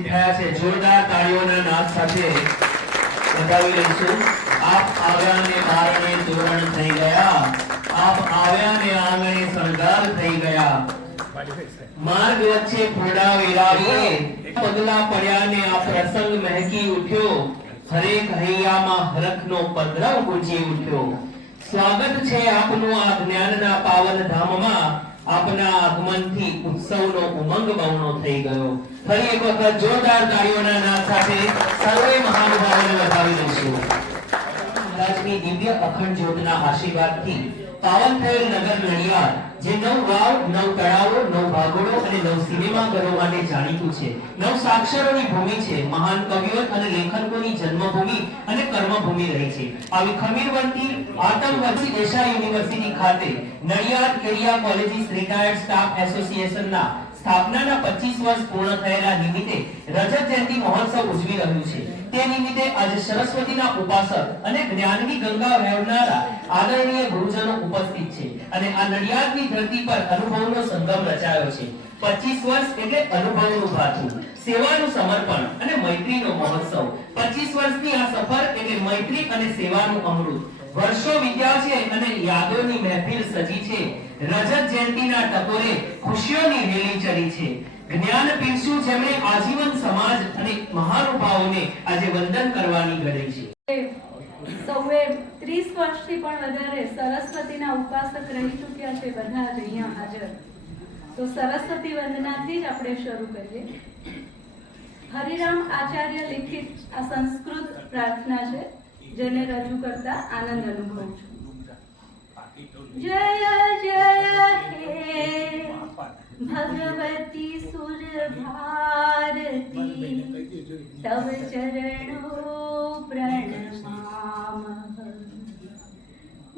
ઉપસ્થિત થયા છે, જોરદાર તાળીઓના નાદ સાથે વધાવી લઈશું. આપ આવ્યા ને બારણે તોરણ થઈ ગયા, આપ આવ્યા ને આંગણે શણગાર થઈ ગયા, માર્ગ વચ્ચે ફોડા વેરાવીએ પગલા પડ્યા ને આ પ્રસંગ મહેકી ઉઠ્યો, હરેક હૈયામાં હરખનો પધરાવ ગુંજી ઉઠ્યો. સ્વાગત છે આપનું આ જ્ઞાનના પાવન ધામમાં, આપના આગમનથી ઉત્સવનો ઉમંગ બમણો થઈ ગયો. ફરી એક વખત જોરદાર તાળીઓના નાદ સાથે સર્વે મહાનુભાવોને વધાવી દઈશું. મહારાજની દિવ્ય અખંડ જ્યોતના આશીર્વાદથી પાવન થયેલ નગર નડિયાદ, જે 9 વાવ, 9 તળાવો, 9 ભાગોળો અને 9 સિનેમાઘરો માટે જાણીતું છે, 9 સાક્ષરોની ભૂમિ છે, મહાન કવિઓ અને લેખકોની જન્મભૂમિ અને કર્મભૂમિ રહી છે. આવી ખમીરવંતી આતંકવાદી દેસાઈ યુનિવર્સિટી ખાતે Nadiad area colleges retired staff એસોસિએશનના સ્થાપનાના 25 વર્ષ પૂર્ણ થયેલા નિમિત્તે રજત જયંતિ મહોત્સવ ઉજવી રહ્યું છે. તે નિમિત્તે આજે સરસ્વતીના ઉપાસક અને જ્ઞાનની ગંગા વહેવનારા આદરણીય ગુરુજનો ઉપસ્થિત છે અને આ નડિયાદની ધરતી પર અનુભવનો સંગમ રચાયો છે. 25 વર્ષ એટલે અનુભવનું ભાથું, સેવાનું સમર્પણ અને મૈત્રીનો મહોત્સવ. 25 વર્ષની આ સફર એટલે મૈત્રી અને સેવાનું અમૃત. વર્ષો વીત્યા છે અને યાદોની મહેફિલ સજી છે. રજત જયંતિના ટકોરે ખુશીઓની રેલી ચડી છે. જ્ઞાન પીરસ્યું જેમણે આજીવન સમાજ અને મહાનુભાવોને આજે વંદન કરવાની ઘડી છે. સૌએ 30 વર્ષથી પણ વધારે સરસ્વતીના ઉપાસક રહી ચૂક્યા છે બધા જ અહીંયા હાજર. તો સરસ્વતી વંદનાથી જ આપણે શરૂ કરીએ. હરિરામ આચાર્ય લિખિત આ સંસ્કૃત પ્રાર્થના છે, જેને રજૂ કરતા આનંદ અનુભવું છું. જય જય હે ભગવતી સુર ભારતી, તવ ચરણો પ્રણમામઃ.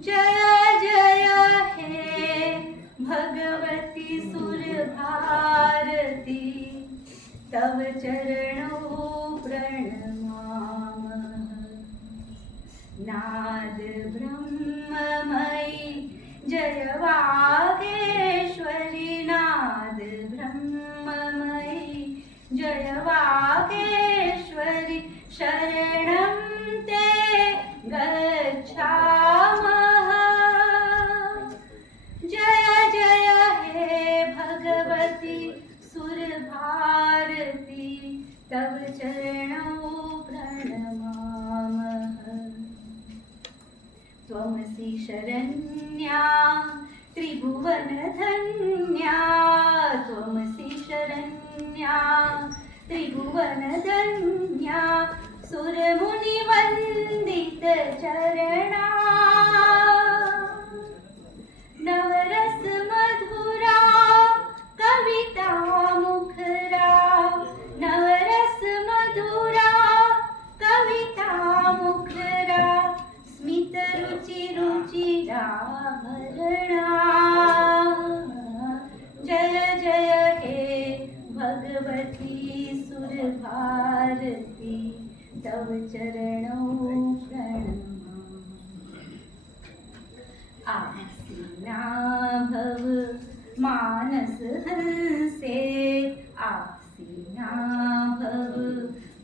જય જય હે ભગવતી સુર ભારતી, તવ ચરણો પ્રણમામઃ. નાદ બ્રહ્મમયી જય વાગેશ્વરી, નાદ બ્રહ્મમયી જય વાગેશ્વરી, શરણં તે ગચ્છામઃ. જય જય હે ભગવતી સુર ભારતી, તવ ચરણો પ્રણમામઃ. त्वमसि शरण्या त्रिभुवन धन्या, त्वमसि शरण्या त्रिभुवन धन्या, सुरमुनि वन्दित चरणा. नवरस मधुरा कविता मुखरा, नवरस मधुरा कविता मुखरा, स्मित रुचि रुचिरा भरणा. जय जय हे भगवती सुर भारती, तव चरणो प्रणमामि. आसीना भव मानस हंसे, आसीना भव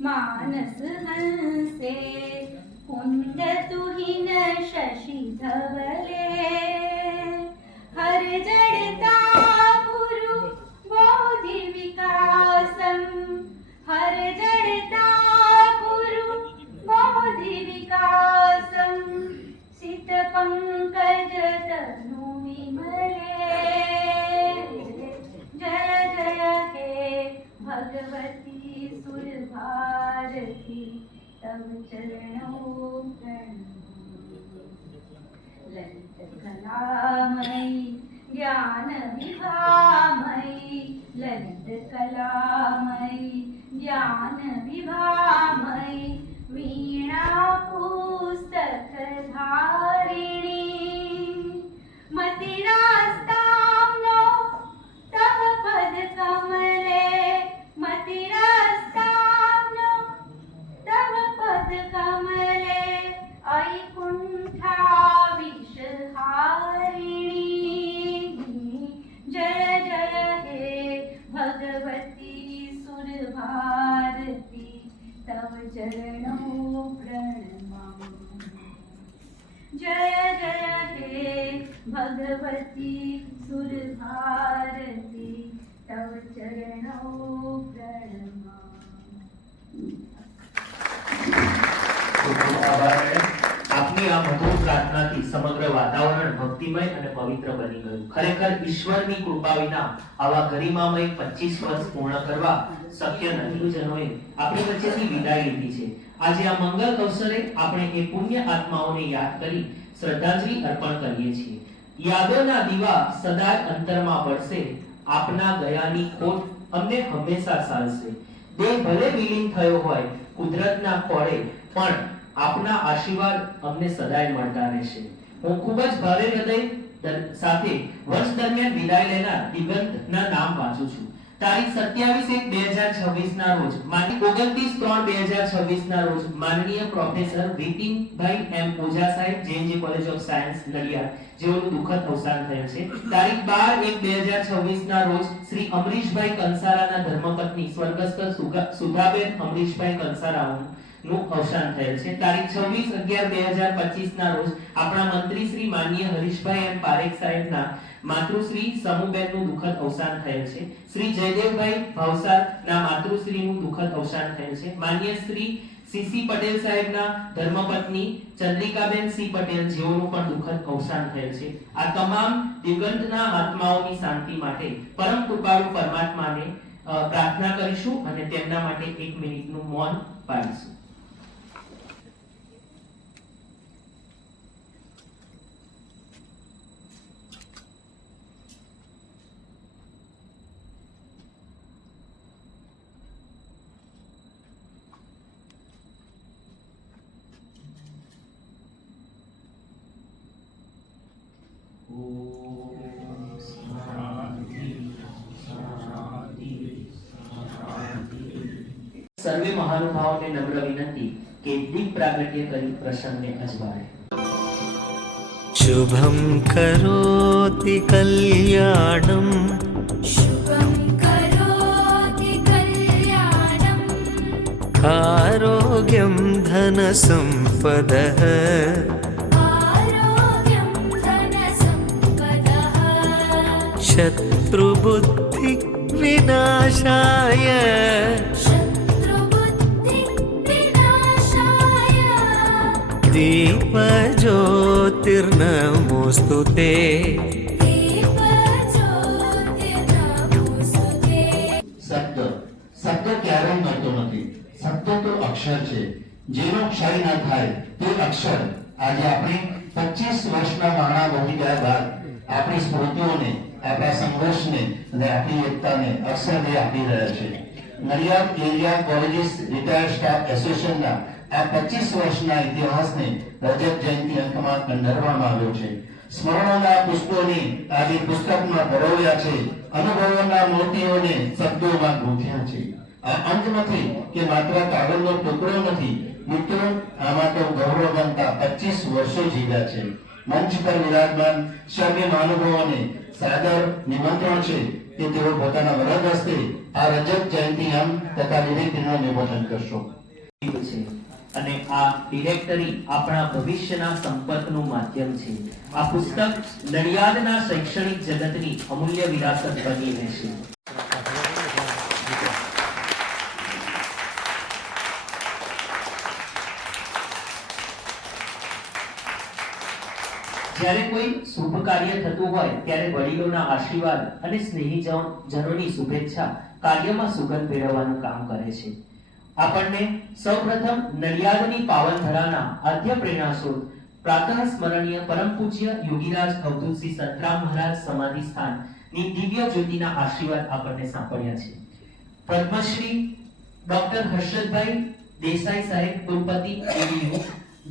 मानस हंसे, कुंड तुहिन शशि धवले, हर जड़ता कुरु बोधि विकासम, हर जड़ता कुरु बोधि विकासम, सित पंकज तनु विमले. जय जय हे भगवती सुर भारती, तव चरणों प्रणमामि. ललित कलामयी ज्ञान विभामयी, ललित कलामयी ज्ञान विभामयी, वीणा पुस्तक धारिणी. मतिरास्ताम्नो तव पद कमले, मतिरास्ताम्नो तव पद कमले, ऐकुंठाविषहारिणी. जय जय हे भगवती सुर भारती, चरणों प्रणमामि। जय जय हे भगवती सुरभारती तव चरणों प्रणमामि। ખૂબ ખૂબ આભાર મેડમ. આપની આ મધુર પ્રાર્થનાથી સમગ્ર વાતાવરણ ભક્તિમય અને પવિત્ર બની ગયું. ખરેખર ઈશ્વરની કૃપા વિના આવા ગરિમામય 25 વર્ષ પૂર્ણ કરવા શક્ય નથી. જનોએ આપણી વચ્ચેથી વિદાય લીધી છે. આજે આ મંગલ અવસરે આપણે એ પુણ્ય આત્માઓને યાદ કરી શ્રદ્ધાંજલિ અર્પણ કરીએ છીએ. યાદોના દીવા સદાય અંતરમાં બળશે, આપના ગયાની ખોટ અમને હંમેશા સાલશે. દેહ ભલે વિલીન થયો હોય કુદરતના ખોળે, પણ આપના આશીર્વાદ અમને સદાય મળતા રહેશે. હું ખૂબ જ ભારે હૃદય સાથે વર્ષ દરમિયાન વિદાય લેનાર દિગંતના નામ વાંચું છું. તારીખ 27/1/2026 ના રોજ 29/3/2026 ના રોજ માનનીય પ્રોફેસર વિપિનભાઈ એમ ઓઝા સાહેબ, JNJ college of science Nadiad, જેઓનું દુઃખદ અવસાન થયું છે. તારીખ 12/1/2026 ના રોજ શ્રી અમરીશભાઈ કંસારાના ધર્મપત્ની સ્વર્ગસ્થ સુધાબેન અમરીશભાઈ કંસારા નું અવસાન થયેલ છે. તારીખ 26/11/2025 ના રોજ આપણા મંત્રી શ્રી માનનીય હરીશભાઈ એમ પારેખ સાહેબના માતૃશ્રી સમુબેનનું દુઃખદ અવસાન થયેલ છે. શ્રી જયદેવભાઈ ભાવસારના માતૃશ્રીનું દુઃખદ અવસાન થયેલ છે. માનનીય શ્રી સીસી પટેલ સાહેબના ધર્મપત્ની ચંદ્રિકાબેન સી પટેલ, જેઓનું પણ દુઃખદ અવસાન થયેલ છે. આ તમામ દિગંતના આત્માઓની શાંતિ માટે પરમ કૃપાળુ પરમાત્માને પ્રાર્થના કરીશું અને તેમના માટે 1 મિનિટનું મૌન પાળીશું. સર્વે મહાનુભાવોને નમ્ર વિનંતી કે દીપ પ્રાગટ્ય કરી પ્રસંગને અજવાળે. शुभं करोति कल्याणं शुभं करोति कल्याणम् आरोग्यं धनसम्पदः आरोग्यं धनसम्पदः शत्रुबुद्धिविनाशाय शत्रुबुद्धिविनाशाय दीपज्योतिर्नमोऽस्तु ते दीपज्योतिर्नमोऽस्तु ते। શબ્દ ક્યારેય મળતો નથી. શબ્દ તો અક્ષર છે. જેનો ક્ષય ન થાય તે અક્ષર આજે આપણે 25 વર્ષના વાણા વહી ગયા બાદ આપણી સ્મૃતિઓને, આપણા સંઘર્ષને અને આપણી એકતાને અક્ષરને આપી રહ્યા છે. Nadiad area colleges retired staff એસોસિએશનના આ 25 વર્ષના ઇતિહાસને રજત જયંતિ અંકમાં કંડારવામાં આવ્યો છે. સ્મરણોના પુષ્પોને આજે પુસ્તકમાં ભરવ્યા છે. અનુભવોના મોતીઓને શબ્દોમાં ગૂંથ્યા છે. આ અંક નથી કે માત્ર કાગળનો ટુકડો નથી. મિત્રો, આમાં તો ગૌરવ બનતા 25 વર્ષો જીવ્યા છે. મંચ પર વિરાજમાન સર્વે મહાનુભાવોને સાદર નિમંત્રણ છે કે તેઓ પોતાના વરદ હસ્તે આ રજત જયંતિ અંક તથા ડિરેક્ટરીનું નિમંત્રણ કરશો. છે અને આ ડિરેક્ટરી આપણા ભવિષ્યના સંપર્કનું માધ્યમ છે. આ પુસ્તક નડિયાદના શૈક્ષણિક જગતની અમૂલ્ય વિરાસત બની રહેશે. જ્યારે કોઈ શુભ કાર્ય થતું હોય ત્યારે વડીલોના આશીર્વાદ અને સ્નેહીજનોની શુભેચ્છા કાર્યમાં સુગંધ ભેળવવાનું કામ કરે છે. આપણને સૌપ્રથમ નડિયાદની પાવન ધરાના આદ્ય પ્રેરણાસ્ત્રોત પ્રાતઃ સ્મરણીય પરમ પૂજ્ય યોગીરાજ અવધૂતસિંહ સંતરામ મહારાજ સમાધિ સ્થાનની દિવ્ય જ્યોતિના આશીર્વાદ આપણને સાંપડ્યા છે. પદ્મશ્રી ડોક્ટર હર્ષદભાઈ દેસાઈ સાહેબ કુલપતિ ABU,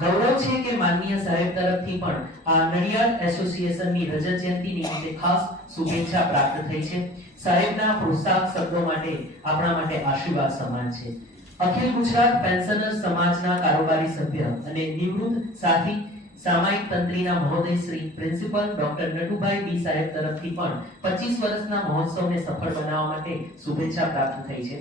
ગૌરવ છે કે માનનીય સાહેબ તરફથી પણ આ નડિયાદ એસોસિએશનની રજત જયંતિ નિમિત્તે ખાસ શુભેચ્છા પ્રાપ્ત થઈ છે. સાહેબના પ્રોત્સાહક શબ્દો માટે આપણા માટે આશીર્વાદ સમાન છે. અખિલ ગુજરાત પેન્શનર સમાજના કારોબારી સભ્ય અને નિવૃત્ત સાથી સામાયિક તંત્રીના મહોદય શ્રી પ્રિન્સિપલ ડોક્ટર નટુભાઈ બી સાહેબ તરફથી પણ 25 વર્ષના મહોત્સવને સફળ બનાવવા માટે શુભેચ્છા પ્રાપ્ત થઈ છે.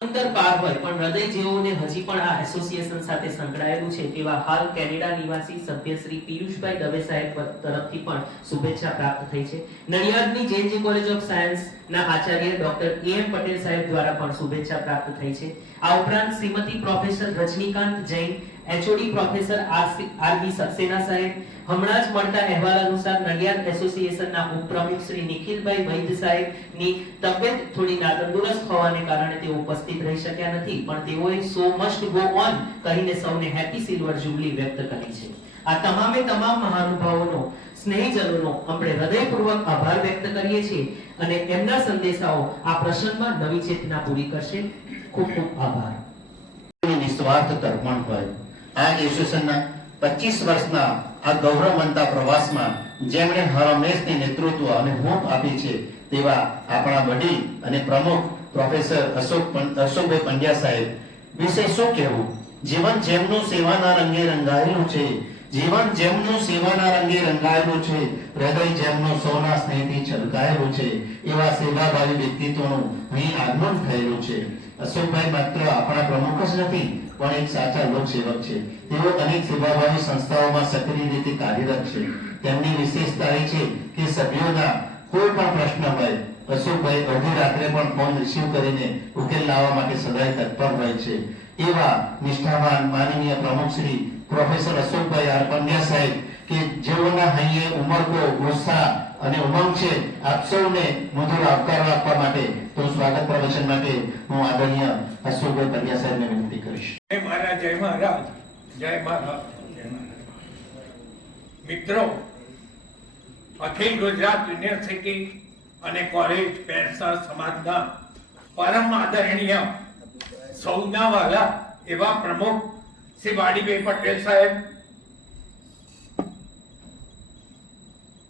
અંતર પાર હોય પણ હૃદય જેઓને હજી પણ આ એસોસિએશન સાથે સંકળાયેલું છે તેવા હાલ કેનેડા નિવાસી સભ્ય શ્રી પિયુષભાઈ દવે સાહેબ તરફથી પણ શુભેચ્છા પ્રાપ્ત થઈ છે. નડિયાદની જે કોલેજ ઓફ સાયન્સ ના આચાર્ય ડોક્ટર એમ પટેલ સાહેબ દ્વારા પણ શુભેચ્છા પ્રાપ્ત થઈ છે. આ ઉપરાંત Shrimati professor Rajnikant Jain, HOD professor RB Saxena સાહેબ, હમણાં જ મળતા અહેવાલ અનુસાર નડિયાદ એસોસિએશનના ઉપપ્રમુખ શ્રી નિખિલભાઈ વૈદ્ય સાહેબની તબિયત થોડી નાતંદુરસ્ત હોવાને કારણે તેઓ ઉપસ્થિત રહી શક્યા નથી, પણ તેઓએ સો મસ્ટ ગો ઓન કહીને સૌને હેપી સિલ્વર જુબલી વ્યક્ત કરી છે. આ તમામે તમામ મહાનુભાવોનો, સ્નેહીજનોનો આપણે હૃદયપૂર્વક આભાર વ્યક્ત કરીએ છીએ અને એમના સંદેશાઓ આ પ્રસંગમાં નવી ચેતના પૂરી કરશે. ખૂબ ખૂબ આભાર. નિસ્વાર્થ તર્પણ હોય આ એસોસિએશનના 25 વર્ષના આ ગૌરવવંતા પ્રવાસમાં જેમણે હંમેશની નેતૃત્વ અને હૂંફ આપી છે તેવા આપણા વડીલ અને પ્રમુખ પ્રોફેસર અશોકભાઈ પંડ્યા સાહેબ વિશે શું કહેવું. જીવન જેમનું સેવાના રંગે રંગાયેલું છે, જીવન જેમનું સેવાના રંગે રંગાયેલું છે, હૃદય જેમનું સૌના સ્નેહથી છલકાયેલું છે, એવા સેવાભાવી વ્યક્તિત્વનું અહીં આગમન થયેલું છે. અશોકભાઈ માત્ર આપણા પ્રમુખ જ નથી પણ એક સાચા લોકસેવક છે. તેઓ અનેક સેવાભાવી સંસ્થાઓમાં સક્રિય રીતે કાર્યરત છે. તેમની વિશેષતા એ છે કે સભ્યોના કોઈ પણ પ્રશ્ન હોય અશોકભાઈ અડધી રાત્રે પણ ફોન રિસીવ કરીને ઉકેલ લાવવા માટે સદાય તત્પર હોય છે. એવા નિષ્ઠાવાન માનનીય પ્રમુખ શ્રી પ્રોફેસર અશોકભાઈ આર પંડ્યા સાહેબ કે જેઓના હૈયે ઉમળકો ઉત્સાહ અને ઉમંગ છે. આપ સૌને મધુર આવકાર આપવા માટે તો સ્વાગત પ્રવચન માટે હું આદરણીય અશોકભાઈ પંડ્યા સાહેબને વિનંતી કરીશ. જય મહારાજ, જય મહારાજ, જય મહારાજ, જય મહારાજ. મિત્રો, અખિલ ગુજરાત યુનિવર્સિટી અને કોલેજ પેરસા સમાજના પરમ આદરણીય સૌના વાલા એવા પ્રમુખ શ્રી વાડીભાઈ પટેલ સાહેબ,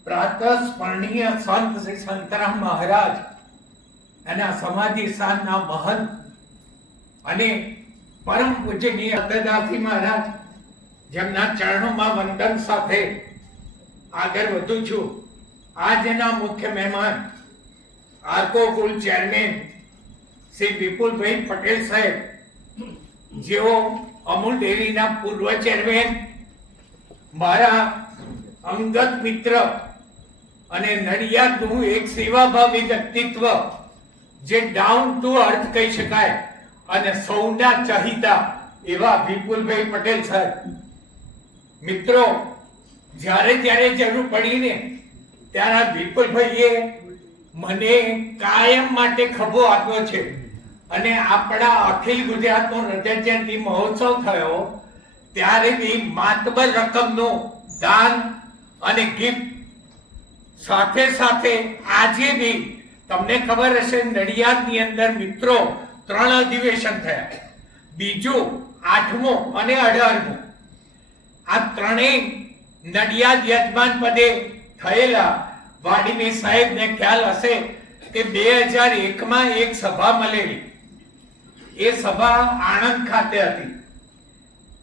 પ્રાતઃ સ્મરણીય સંત શ્રી સંતરામ મહારાજ એના સમાધિ સ્થાનના મહંત અને પરમ પૂજનીય અગ્રદાસજી મહારાજ જેમના ચરણોમાં વંદન સાથે આગળ વધું છું. આજના મુખ્ય મહેમાન આર્કો કુલ ચેરમેન શ્રી વિપુલભાઈ પટેલ સાહેબ, જેઓ અમૂલ ડેરીના પૂર્વ ચેરમેન, મારા અંગત મિત્ર અને નડિયાદનું એક સેવાભાવી વ્યક્તિત્વ જે ડાઉન ટુ અર્થ કહી શકાય અને સૌના ચાહિતા એવા વિપુલભાઈ પટેલ સાહેબ. મિત્રો, જ્યારે ત્યારે જરૂર પડીને ત્યારે વિપુલભાઈએ મને કાયમ માટે ખભો આપ્યો છે અને આપણા અખિલ ગુજરાતનો રજત જયંતિ મહોત્સવ થયો ત્યારે બી માતબર રકમનું દાન અને ગિફ્ટ સાથે સાથે આજે બી તમને ખબર હશે નડિયાદની અંદર મિત્રો 3 અધિવેશન થયા, બીજું 8મો અને 18મો. આ ત્રણેય નડિયાદ યજમાન પદે થયેલા વાડીભાઈ સાહેબને ખ્યાલ હશે કે 2001માં એક સભા મળેલી. એ સભા આણંદ ખાતે હતી.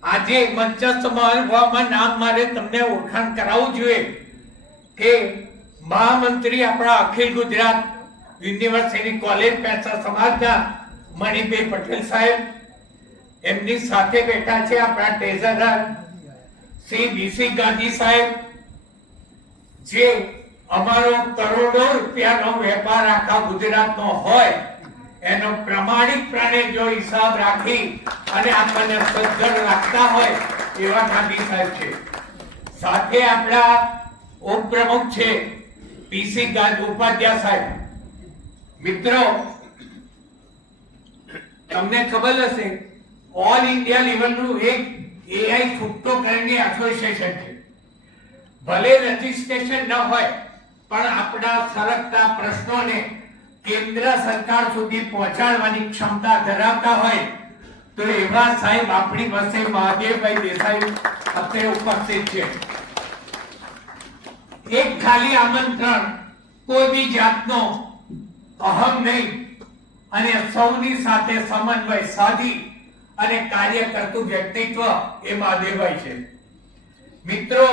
આજે મંચસ્થ મહાનુભાવમાં નામ મારે તમને ઓળખાણ કરાવવું જોઈએ કે મહામંત્રી આપણા અખિલ ગુજરાત યુનિવર્સિટી કોલેજ પેરસા સમાજના મણિભાઈ પટેલ સાહેબ, એમની સાથે બેઠા છે આપણા ટ્રેઝરર શ્રી બીસી ગાંધી સાહેબ, જે અમારો કરોડો રૂપિયાનો વેપાર આખા ગુજરાતનો હોય એનો પ્રમાણિકપણે જો હિસાબ રાખી અને આપણને સદ્ધર રાખતા હોય એવા ગાંધી સાહેબ છે. સાથે આપણા ઉપપ્રમુખ છે પીસી ગાંધી ઉપાધ્યાય સાહેબ. મિત્રો, તમને ખબર હશે ઓલ ઇન્ડિયા લેવલનું એક એઆઈ ક્રિપ્ટોકરન્સી એસોસિએશન છે. ભલે રજીસ્ટ્રેશન ન હોય પણ આપણા સરકતા પ્રશ્નોને કેન્દ્ર સરકાર સુધી પહોંચાડવાની ક્ષમતા ધરાવતા હોય તો એવા સાહેબ આપણી પાસે મહાદેવભાઈ દેસાઈ અત્યારે ઉપસ્થિત છે. એક ખાલી આમંત્રણ, કોઈ બી જાતનો અહમ નહીં અને સૌની સાથે સમન્વય સાધી અને કાર્ય કરતું વ્યક્તિત્વ એ મહાદેવભાઈ છે. મિત્રો,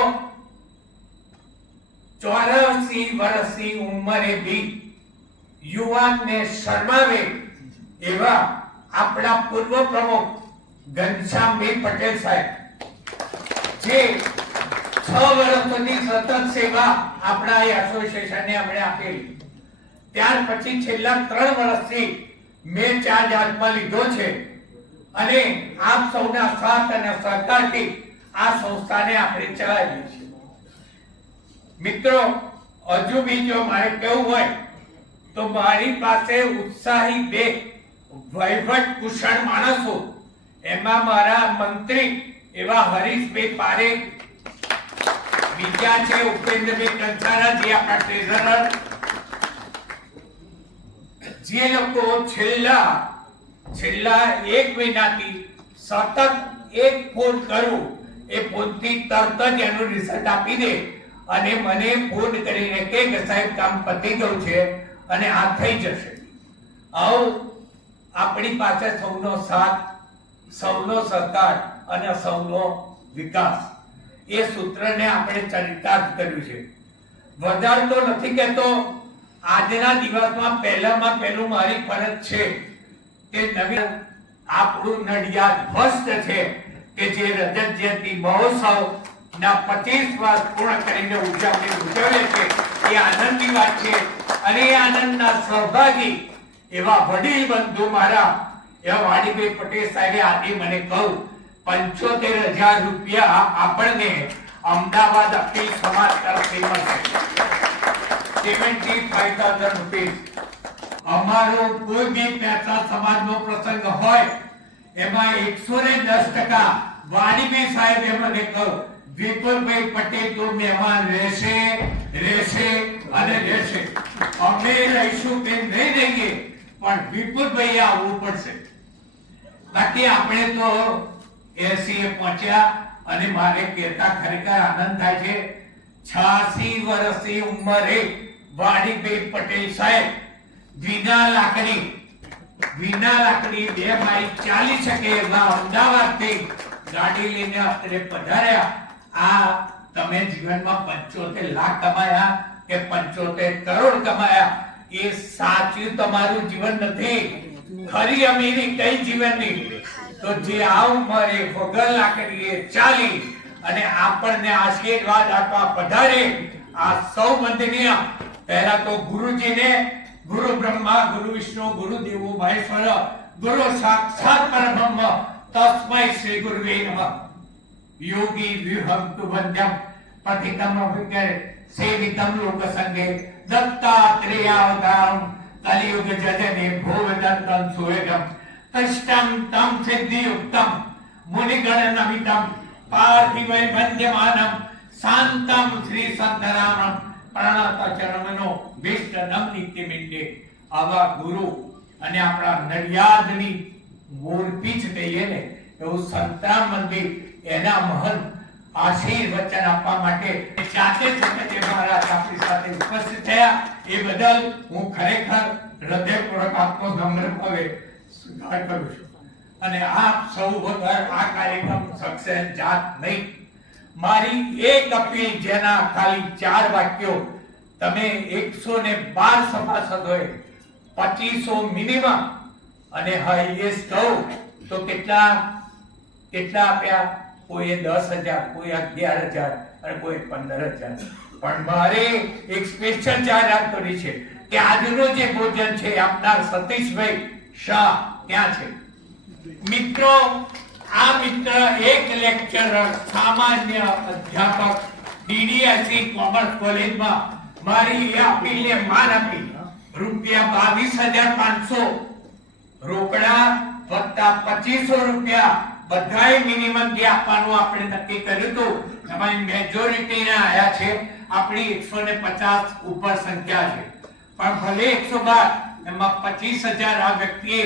84 વર્ષની ઉંમરે બી યુવાનને શરમાવે એવા આપણા પૂર્વ પ્રમુખ ઘનશ્યામભાઈ પટેલ સાહેબ, જે 6 વર્ષ સુધી સતત સેવા આપણા એસોસિએશનને અમને આપેલી. ત્યાર પછી છેલ્લા 3 વર્ષથી મેં ચાર્જ હાથમાં લીધો છે અને આપ સૌના સાથ અને સહકારથી આ સંસ્થાને આપણે ચલાવીએ છીએ. મિત્રો, હજુ બી જો મારે કહેવું હોય તો મારી પાસે ઉત્સાહી બે વહીવટ કુશળ માણસો, એમાં મારા મંત્રી એવા હરીશભાઈ પારેખ, બીજા છે ઉપેન્દ્રભાઈ કંસારા, જે આપણા ટ્રેઝરર, જે લોકો છેલ્લા 1 મહિનાથી સતત એક ફોન કરું, એ ફોનથી તરત જ એનું રિઝલ્ટ આપી દે અને મને ફોન કરીને કે સાહેબ કામ પતી ગયું છે અને આ થઈ જશે. આવો આપણી પાસે સૌનો સાથ, સૌનો સહકાર અને સૌનો વિકાસ, એ સૂત્રને આપણે ચરિતાર્થ કર્યું છે. વધારે તો નથી કહેતો. આજના દિવસમાં પહેલામાં પહેલું મારી ફરજ છે કે નવીન આપણું નડિયાદ ફર્સ્ટ છે કે જે રજત જયંતિ મહોત્સવ ના 25 વર્ષ પૂર્ણ કરીને ઉજવણી ઉજવે છે. એ આનંદની વાત છે અને એ આનંદના સહભાગી એવા વડીલ બંધુ મારા એવા વાડીભાઈ પટેલ સાહેબે આજે મને કહ્યું 75,000 રૂપિયા આપણને અમદાવાદ અપીલ સમાજ તરફથી મળશે. 75,000 રૂપિયા. અમારો કોઈ બી પેટા સમાજનો પ્રસંગ હોય એમાં 110% વાડીભાઈ સાહેબે મને કહ્યું વિપુલભાઈ પટેલ તો મહેમાન રહેશે અને રહેશે. અમે રહીશું કે નહીં રહીએ પણ વિપુલભાઈ આવવું પડશે. બાકી આપણે તો 80 પહોંચ્યા અને મારે કહેતા ખરેખર આનંદ થાય છે. 86 વર્ષની ઉંમરે વાડીભાઈ પટેલ સાહેબ વિના લાકડી બે માઇલ ચાલી શકે એવા અમદાવાદથી ગાડી લઈને અત્યારે પધાર્યા. આ તમે જીવનમાં 75 લાખ કમાયા કે 75 કરોડ કમાયા, એ સાચું તમારું જીવન નથી. ખરી અમીરી કઈ જીવનની? તો જે આ ઉંમરે વગર લાકડીએ ચાલી અને આપણને આશીર્વાદ આપવા પધારે, આ સૌ વંદનીય. પહેલા તો ગુરુજીને, ગુરુ બ્રહ્મા ગુરુ વિષ્ણુ ગુરુ દેવો મહેશ્વર ગુરુ સાક્ષાત પરબ્રહ્મ તસ્મૈ શ્રી ગુરુવે નમઃ. યોગી વિહમ તુ વંદ્યમ પતિતમ વિગ્રહ સેવિતમ લોક સંગે દત્તાત્રેયાવતારમ કલિયુગ જજને ભોવદંતમ સુવેગમ તષ્ટમ તમ સિદ્ધિયુક્તમ મુનિગણ નમિતમ પાર્થિવૈ વંદ્યમાનમ શાંતમ શ્રી સંતરામમ પ્રણત ચરણનો વિષ્ણમ નિત્યમિંડે. આવા ગુરુ અને આપણા નડિયાદની મૂર્તિ જ કહીએ ને એવું સંતરામ મંદિર, એના મહંત આશીર્વચન આપવા માટે જાતે જ મહારાજ આપણી સાથે ઉપસ્થિત થયા. એ બદલ હું ખરેખર હૃદયપૂર્વક આપનો નમ્ર ભાવે સ્વીકાર કરું છું. અને આપ સૌ વગર આ કાર્યક્રમ સક્સેસ જાત નહીં. મારી એક અપીલ, જેના ખાલી 4 વાક્યો, તમે 112 સભાસદોએ 2500 મિનિમમ અને હાઈએસ્ટ કહું તો કેટલા આપ્યા? કોઈએ 10,000, કોઈ 11,000 અને કોઈ 15,000. પણ મારે એક સ્પેશિયલ જાહેરાત કરી છે કે આજનું જે ભોજન છે આપનાર સતીશભાઈ શાહ ક્યાં છે? મિત્રો, આ મિત્ર એક લેક્ચરર, સામાન્ય અધ્યાપક, ડીડીએસસી કોમર્સ કોલેજમાં મારી એ અપીલને માન આપી ₹22,500 રોકડા વત્તા 2500 રૂપિયા બધાય મિનિમમ જે આપવાનું આપણે નક્કી કર્યું હતું. એમાં મેજોરિટી ના આયા છે. આપણી 150 ઉપર સંખ્યા છે, પણ ભલે 112 એમાં 25,000 આ વ્યક્તિએ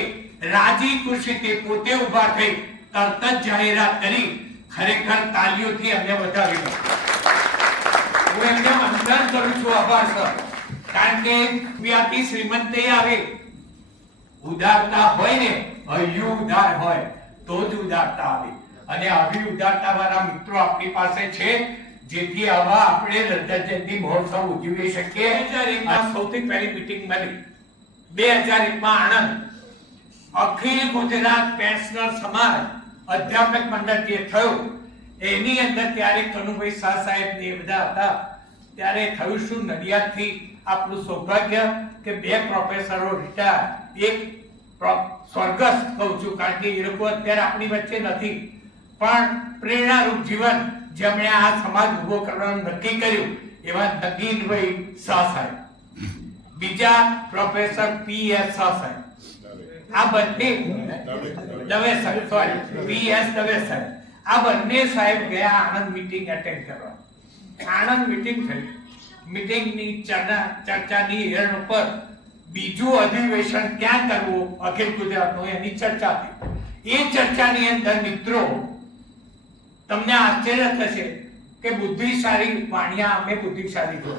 રાજી ખુશીથી પોતે ઊભા થઈ તરત જ જાહેરાત કરી. ખરેખર તાલીઓથી અમને વધાવી દો. હું એમને વંદન કરું છું, આભાર સર. કારણ કે રૂપિયાથી શ્રીમંતે આવે. ઉદારતા હોય ને, હૈયું ઉદાર હોય તો જ ઉદારતા આવે. અને આવી ઉદારતા વાળા મિત્રો આપણી પાસે છે, જેથી આવા આપણે રજત જયંતિ મહોત્સવ ઉજવી શકીએ. 2001 માં સૌથી પહેલી મીટિંગ મળી, 2001 માં આણંદ. અખિલ ગુજરાત પેન્શનર સમાજ અધ્યાપક મંડળ જે થયું એની અંદર ત્યારે કનુભાઈ શાહ સાહેબ ને એ બધા હતા ત્યારે થયું શું, નડિયાદથી આપણું સૌભાગ્ય કે 2 પ્રોફેસરો રિટાયર, એક સ્વર્ગસ્થ કહું છું કારણ કે એ લોકો અત્યારે આપણી વચ્ચે નથી, પણ પ્રેરણારૂપ જીવન જેમણે આ સમાજ ઉભો કરવાનું નક્કી કર્યું એવા નગીનભાઈ શાહ સાહેબ, બીજા પ્રોફેસર PS શાહ સાહેબ, આ બંને દવે સાહેબ, સોરી PS દવે સાહેબ, આ બંને સાહેબ ગયા આણંદ મીટિંગ એટેન્ડ કરવા. આણંદ મીટિંગ થઈ, મીટિંગની ચર્ચાની હેરણ ઉપર બીજું અધિવેશન ક્યાં કરવું અખિલ ગુજરાતનું એની ચર્ચા થઈ. એ ચર્ચાની અંદર મિત્રો તમને આશ્ચર્ય થશે કે બુદ્ધિશાળી વાણિયા અમે બુદ્ધિશાળી છો.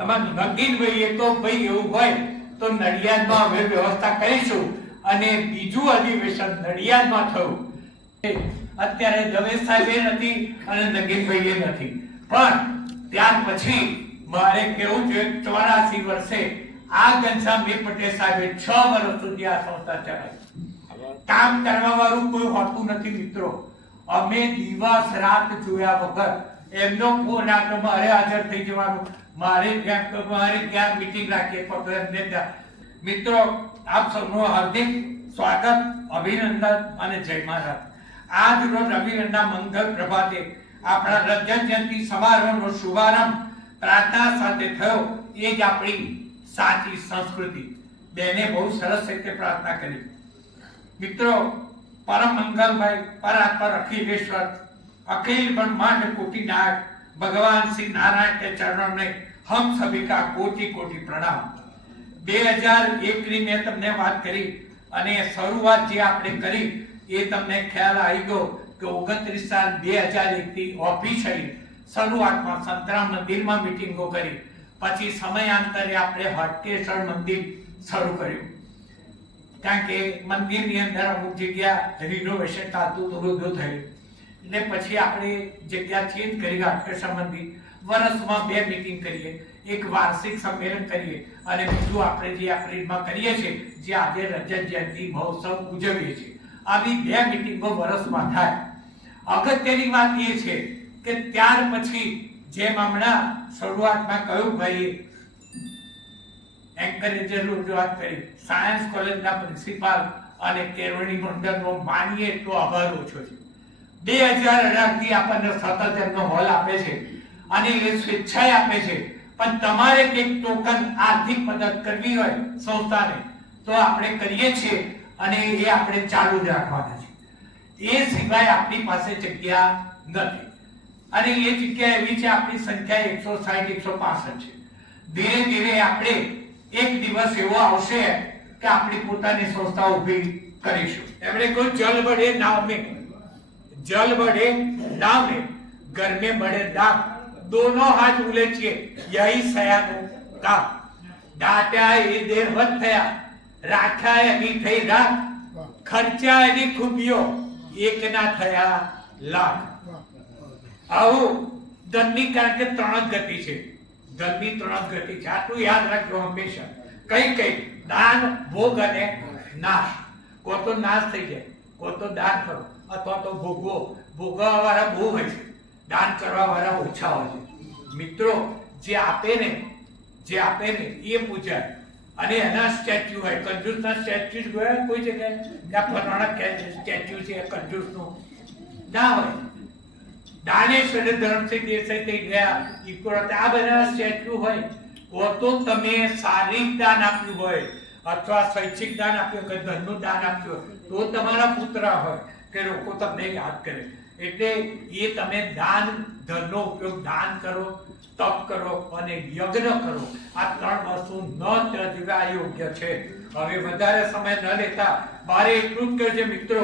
એમાં નગીનભાઈએ તો ભાઈ એવું હોય તો નડિયાદમાં હવે વ્યવસ્થા કરીશું અને બીજું અધિવેશન નડિયાદમાં થયું. અત્યારે દવે સાહેબે નથી અને નગીનભાઈએ નથી, પણ ત્યાર પછી મારે કેવું જોઈએ 84 વર્ષે આ ઘનશ્યામભાઈ પટેલ સાહેબે 6 વર્ષ સુધી આ સંસ્થા ચલાવી. કામ કરવા વાળું કોઈ હોતું નથી મિત્રો. અમે દિવસ રાત જોયા વગર એમનો ફોન આવ્યો મારે હાજર થઈ જવાનું, મારે ક્યાં મીટિંગ રાખીએ તો એમને ત્યાં. મિત્રો આપ સૌનું હાર્દિક સ્વાગત, અભિનંદન અને જય મહારાજ. આજ રોજ રવિવારના મંગળ પ્રભાતે આપણા રજત જયંતિ સમારોહનો શુભારંભ પ્રાર્થના સાથે થયો. એ જ આપણી સાચી સંસ્કૃતિ. બેને બહુ સરસ રીતે પ્રાર્થના કરી. મિત્રો परम मंगल भाई परात्पर अखिलेश्वर अखिल ब्रह्मांड कोटि नायक भगवान श्री नारायण के चरणों में हम सभी का कोटि कोटि प्रणाम. 2001 ની મેં તમને વાત કરી અને શરૂઆત જે આપણે કરી એ તમને ખ્યાલ આવી ગયો કે 29 સાલ 2001 થી ઓફિશિયલી શરૂઆતમાં સંતરામ મંદિરમાં મીટિંગો કરી, પછી સમયાંતરે આપણે હટકેશ્વર મંદિર શરૂ કર્યું કારણ કે મંદિરની અંદર અમુક જગ્યા રિનોવેશન ચાલતું થોડું થયું એટલે પછી આપણે જગ્યા ચેન્જ કરી હટકેશ્વર મંદિર. વર્ષમાં 2 મીટિંગ કરીએ, એક વાર્ષિક સંમેલન કરીએ અને બીજું આપણે જે એપ્રિલમાં કરીએ છીએ જે આજે રજત જયંતિ મહોત્સવ ઉજવીએ છીએ. આવી 2 મીટિંગો વર્ષમાં થાય. અગત્યની વાત એ છે કે ત્યાર પછી જેમ હમણાં શરૂઆતમાં કહ્યું ભાઈ એન્કરેજર રજૂઆત કરી, સાયન્સ કોલેજના પ્રિન્સિપાલ અને કેળવણી મંડળનો માનીએ તો આભાર ઓછો છે. 2018 થી આપણને સતત એમનો હોલ આપે છે અને એ સ્વેચ્છાએ આપે છે, પણ તમારે કંઈક ટોકન આર્થિક મદદ કરવી હોય સંસ્થાને તો આપણે કરીએ છીએ અને એ આપણે ચાલુ જ રાખવાના છે. એ સિવાય આપણી પાસે જગ્યા નથી અને એ જગ્યા એવી છે આપણી સંખ્યા 160-165 છે. ધીરે ધીરે આપણે એક દિવસ એવો આવશે કે આપણી પોતાની સંસ્થા ઊભી કરીશું. એમણે કોઈ જલ બળે નાવ में, जल बढ़े नाव में, घर में बढ़े दाम, दोनों हाथ उलझिए यही सयाનું કામ. દાટ્યા એ દેર વધ થયા, રાખ્યા એની થઈ રાખ, ખર્ચા એની ખૂબીઓ એક ના થયા લાખ. આવું ધનની કારણ કે 3 જ ગતિ છે, ધનની 3 જ ગતિ છે. આટલું યાદ રાખજો હંમેશા. કઈ દાન, ભોગ અને નાશ. કો તો નાશ થઈ જાય, કો તો દાન કરો અથવા તો ભોગવવા વાળા બહુ હોય છે, દાન કરવા વાળા ઓછા હોય છે. મિત્રો જે આપે ને એ પૂજાય અને એના સ્ટેચ્યુ હોય. કંજૂસના સ્ટેચ્યુ જોયા કોઈ જગ્યાએ ત્યાં ફલાણા સ્ટેચ્યુ છે કંજૂસનું ના હોય. દાનેશ્વર ધરમસિંહ દેસાઈ થઈ ગયા, આ બધા સ્ટેચ્યુ હોય. તો તમે શારીરિક દાન આપ્યું હોય અથવા શૈક્ષિક દાન આપ્યું હોય, ધનનું દાન આપ્યું હોય તો તમારા પુત્ર હોય કે લોકો તમને યાદ કરે. એટલે એ તમે દાન, ધનનો ઉપયોગ દાન કરો, તપ કરો અને યજ્ઞ કરો. આ 3 વસ્તુ ન ત્યજવા યોગ્ય છે. હવે વધારે સમય ન લેતા મારે એટલું જ કહ્યું છે મિત્રો,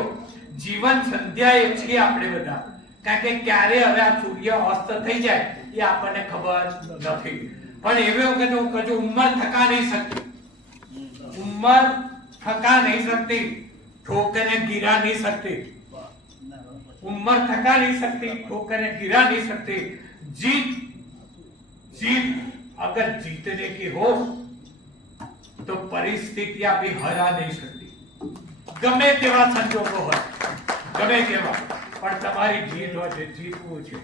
જીવન સંધ્યાએ છીએ આપણે બધા, કારણ કે ક્યારે હવે આ સૂર્ય અસ્ત થઈ જાય એ આપણને ખબર નથી. પણ એવી વખતે હું કહું છું ઉંમર થકા નહીં શકતી, ઉંમર થકા નહીં सकती, ठोकरे गिरा नहीं सकती, उम्र थका नहीं सकती, ठोकरे गिरा नहीं सकती. जीत अगर जीतने की हो तो परिस्थितियां भी हरा नहीं सकती. ગમે તેવા સંજોગો હોય, ગમે તેવા, પણ તમારી જીત હોય છે, જીતવું છે.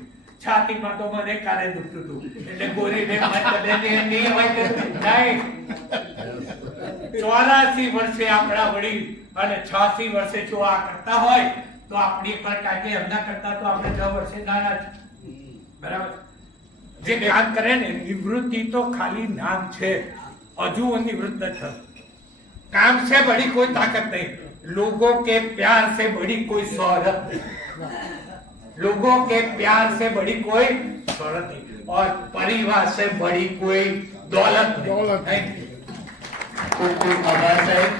છાતીમાં તો મને કાલે દુખતું હતું એટલે ગોરીને નહીં હોય કે નહીં. 84 વર્ષે આપણા વડીલ અને 86 વર્ષે જો આ કરતા હોય તો આપણી પર કાંઈ એમના કરતા તો આપણે 10 વર્ષે નાના છે. બરાબર? જે કામ કરે ને નિવૃત્તિ તો ખાલી નામ છે, હજુ નિવૃત્ત નથી. काम से बड़ी कोई ताकत नहीं, लोगों के प्यार से बड़ी कोई शोहरत नहीं, लोगों के प्यार से बड़ी कोई शोहरत नहीं, और परिवार से बड़ी कोई दौलत नहीं. ખૂબ ખૂબ આભાર સાહેબ.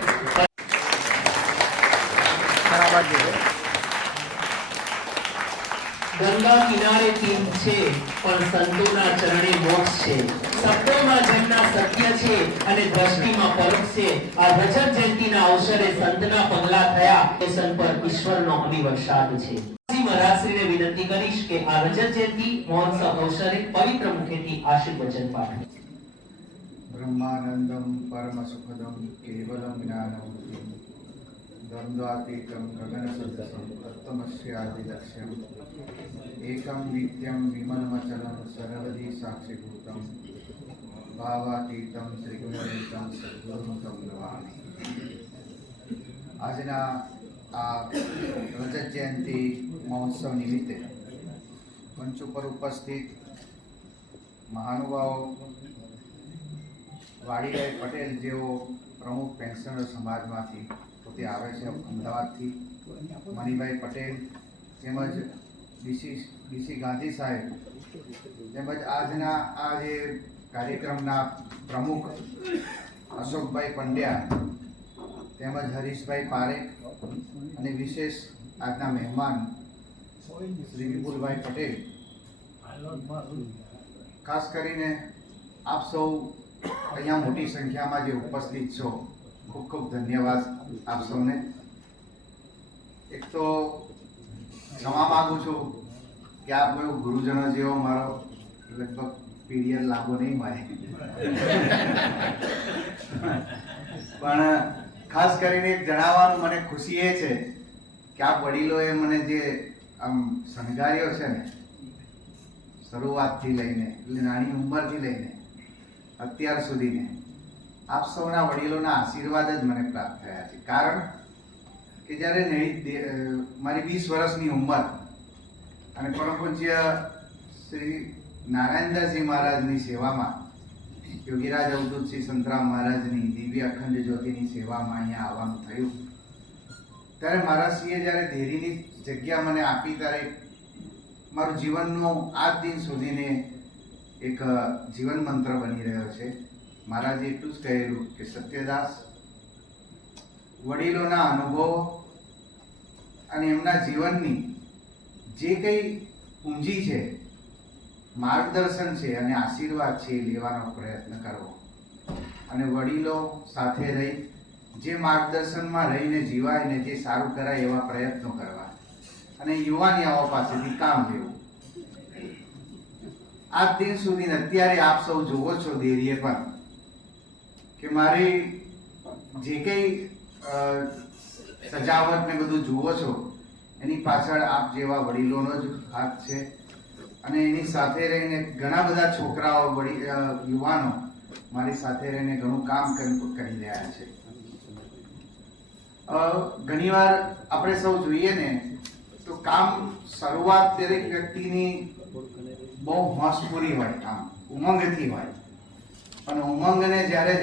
ગંગા કિનારે તીર્થ છે પણ સંતોના ચરણે મોક્ષ છે. શબ્દોમાં જેમના સત્ય છે અને દ્રષ્ટિમાં પરોક્ષ છે. આ રજત જયંતિના અવસરે સંતના પગલા થયા સ્ટેશન પર ઈશ્વરનો અભિવર્ષાદ છે. મહારાજશ્રીને વિનંતી કરીશ કે આ રજત જયંતિ મહોત્સવ અવસરે પવિત્ર મુખેથી આશીર્વચન પાઠવે. ब्रह्मानंदम परम सुखदम केवलम ज्ञानमूर्तिम द्वंद्वातीतम गगन सदृशम तत्तमस्यादिलक्ष्यम एकम नित्यम विमलमचलम सर्वदी साक्षीभूतम भावातीतम त्रिगुणरहितम सद्गुरुं तं नमामि. આજના આ રજત જયંતિ મહોત્સવ નિમિત્તે મંચ ઉપર ઉપસ્થિત મહાનુભાવો, વાડીભાઈ પટેલ જેઓ પ્રમુખ પેન્શનર સમાજમાંથી પોતે આવે છે અમદાવાદથી, મણિભાઈ પટેલ તેમજ ડીસી ગાંધી સાહેબ, તેમજ આજના આ જે કાર્યક્રમના પ્રમુખ અશોકભાઈ પંડ્યા, તેમજ હરીશભાઈ પારેખ, અને વિશેષ આજના મહેમાન શ્રી વિપુલભાઈ પટેલ, ખાસ કરીને આપ સૌ અહીંયા મોટી સંખ્યામાં જે ઉપસ્થિત છો, ખૂબ ખૂબ ધન્યવાદ આપ સૌને. એક તો ક્ષમા માગું છું કે આપ કોઈ ગુરુજનો જેવો મારો લગભગ પીરિયડ લાગો નહીં મળે, પણ ખાસ કરીને એક જણાવવાનું મને ખુશી એ છે કે આપ વડીલોએ મને જે આમ શણગાર્યો છે ને, શરૂઆતથી લઈને એટલે નાની ઉંમરથી લઈને અત્યાર સુધીને, આપ સૌના વડીલોના આશીર્વાદ જ મને પ્રાપ્ત થયા છે. કારણ કે જ્યારે મારી 20 વર્ષની ઉંમર અને પરમ પૂજ્ય શ્રી નારાયણદાસજી મહારાજની સેવામાં, યોગીરાજ અવધૂત શ્રી સંતરામ મહારાજની દિવ્ય અખંડ જ્યોતિની સેવામાં અહીંયા આવવાનું થયું, ત્યારે મહારાજશ્રીએ જ્યારે ધેરીની જગ્યા મને આપી ત્યારે મારું જીવનનું આજ દિન સુધીને એક જીવન મંત્ર બની રહ્યો છે. મહારાજે એટલું જ કહેલું કે સત્યદાસ, વડીલોના અનુભવો અને એમના જીવનની જે કંઈ પૂંજી છે, માર્ગદર્શન છે અને આશીર્વાદ છે, એ લેવાનો પ્રયત્ન કરવો, અને વડીલો સાથે રહી જે માર્ગદર્શનમાં રહીને જીવાય ને જે સારું કરાય એવા પ્રયત્નો કરવા, અને યુવાનીઓ પાસેથી કામ લેવું. આજ દિન સુધી અત્યારે આપ સૌ જોવો છો દેરીએ પણ કે મારી જે કંઈ સજાવટ ને બધું જુઓ છો એની પાછળ આપ જેવા વડીલોનો જ હાથ છે, અને એની સાથે રહીને ઘણા બધા છોકરાઓ, યુવાનો મારી સાથે રહીને ઘણું કામ કરી રહ્યા છે. ઘણીવાર આપણે સૌ જોઈએ ને તો કામ શરૂઆત દરેક વ્યક્તિની બહુ હોંશપૂરી હોય, કામ ઉમંગથી હોય, પણ ઉમંગને જ્યારે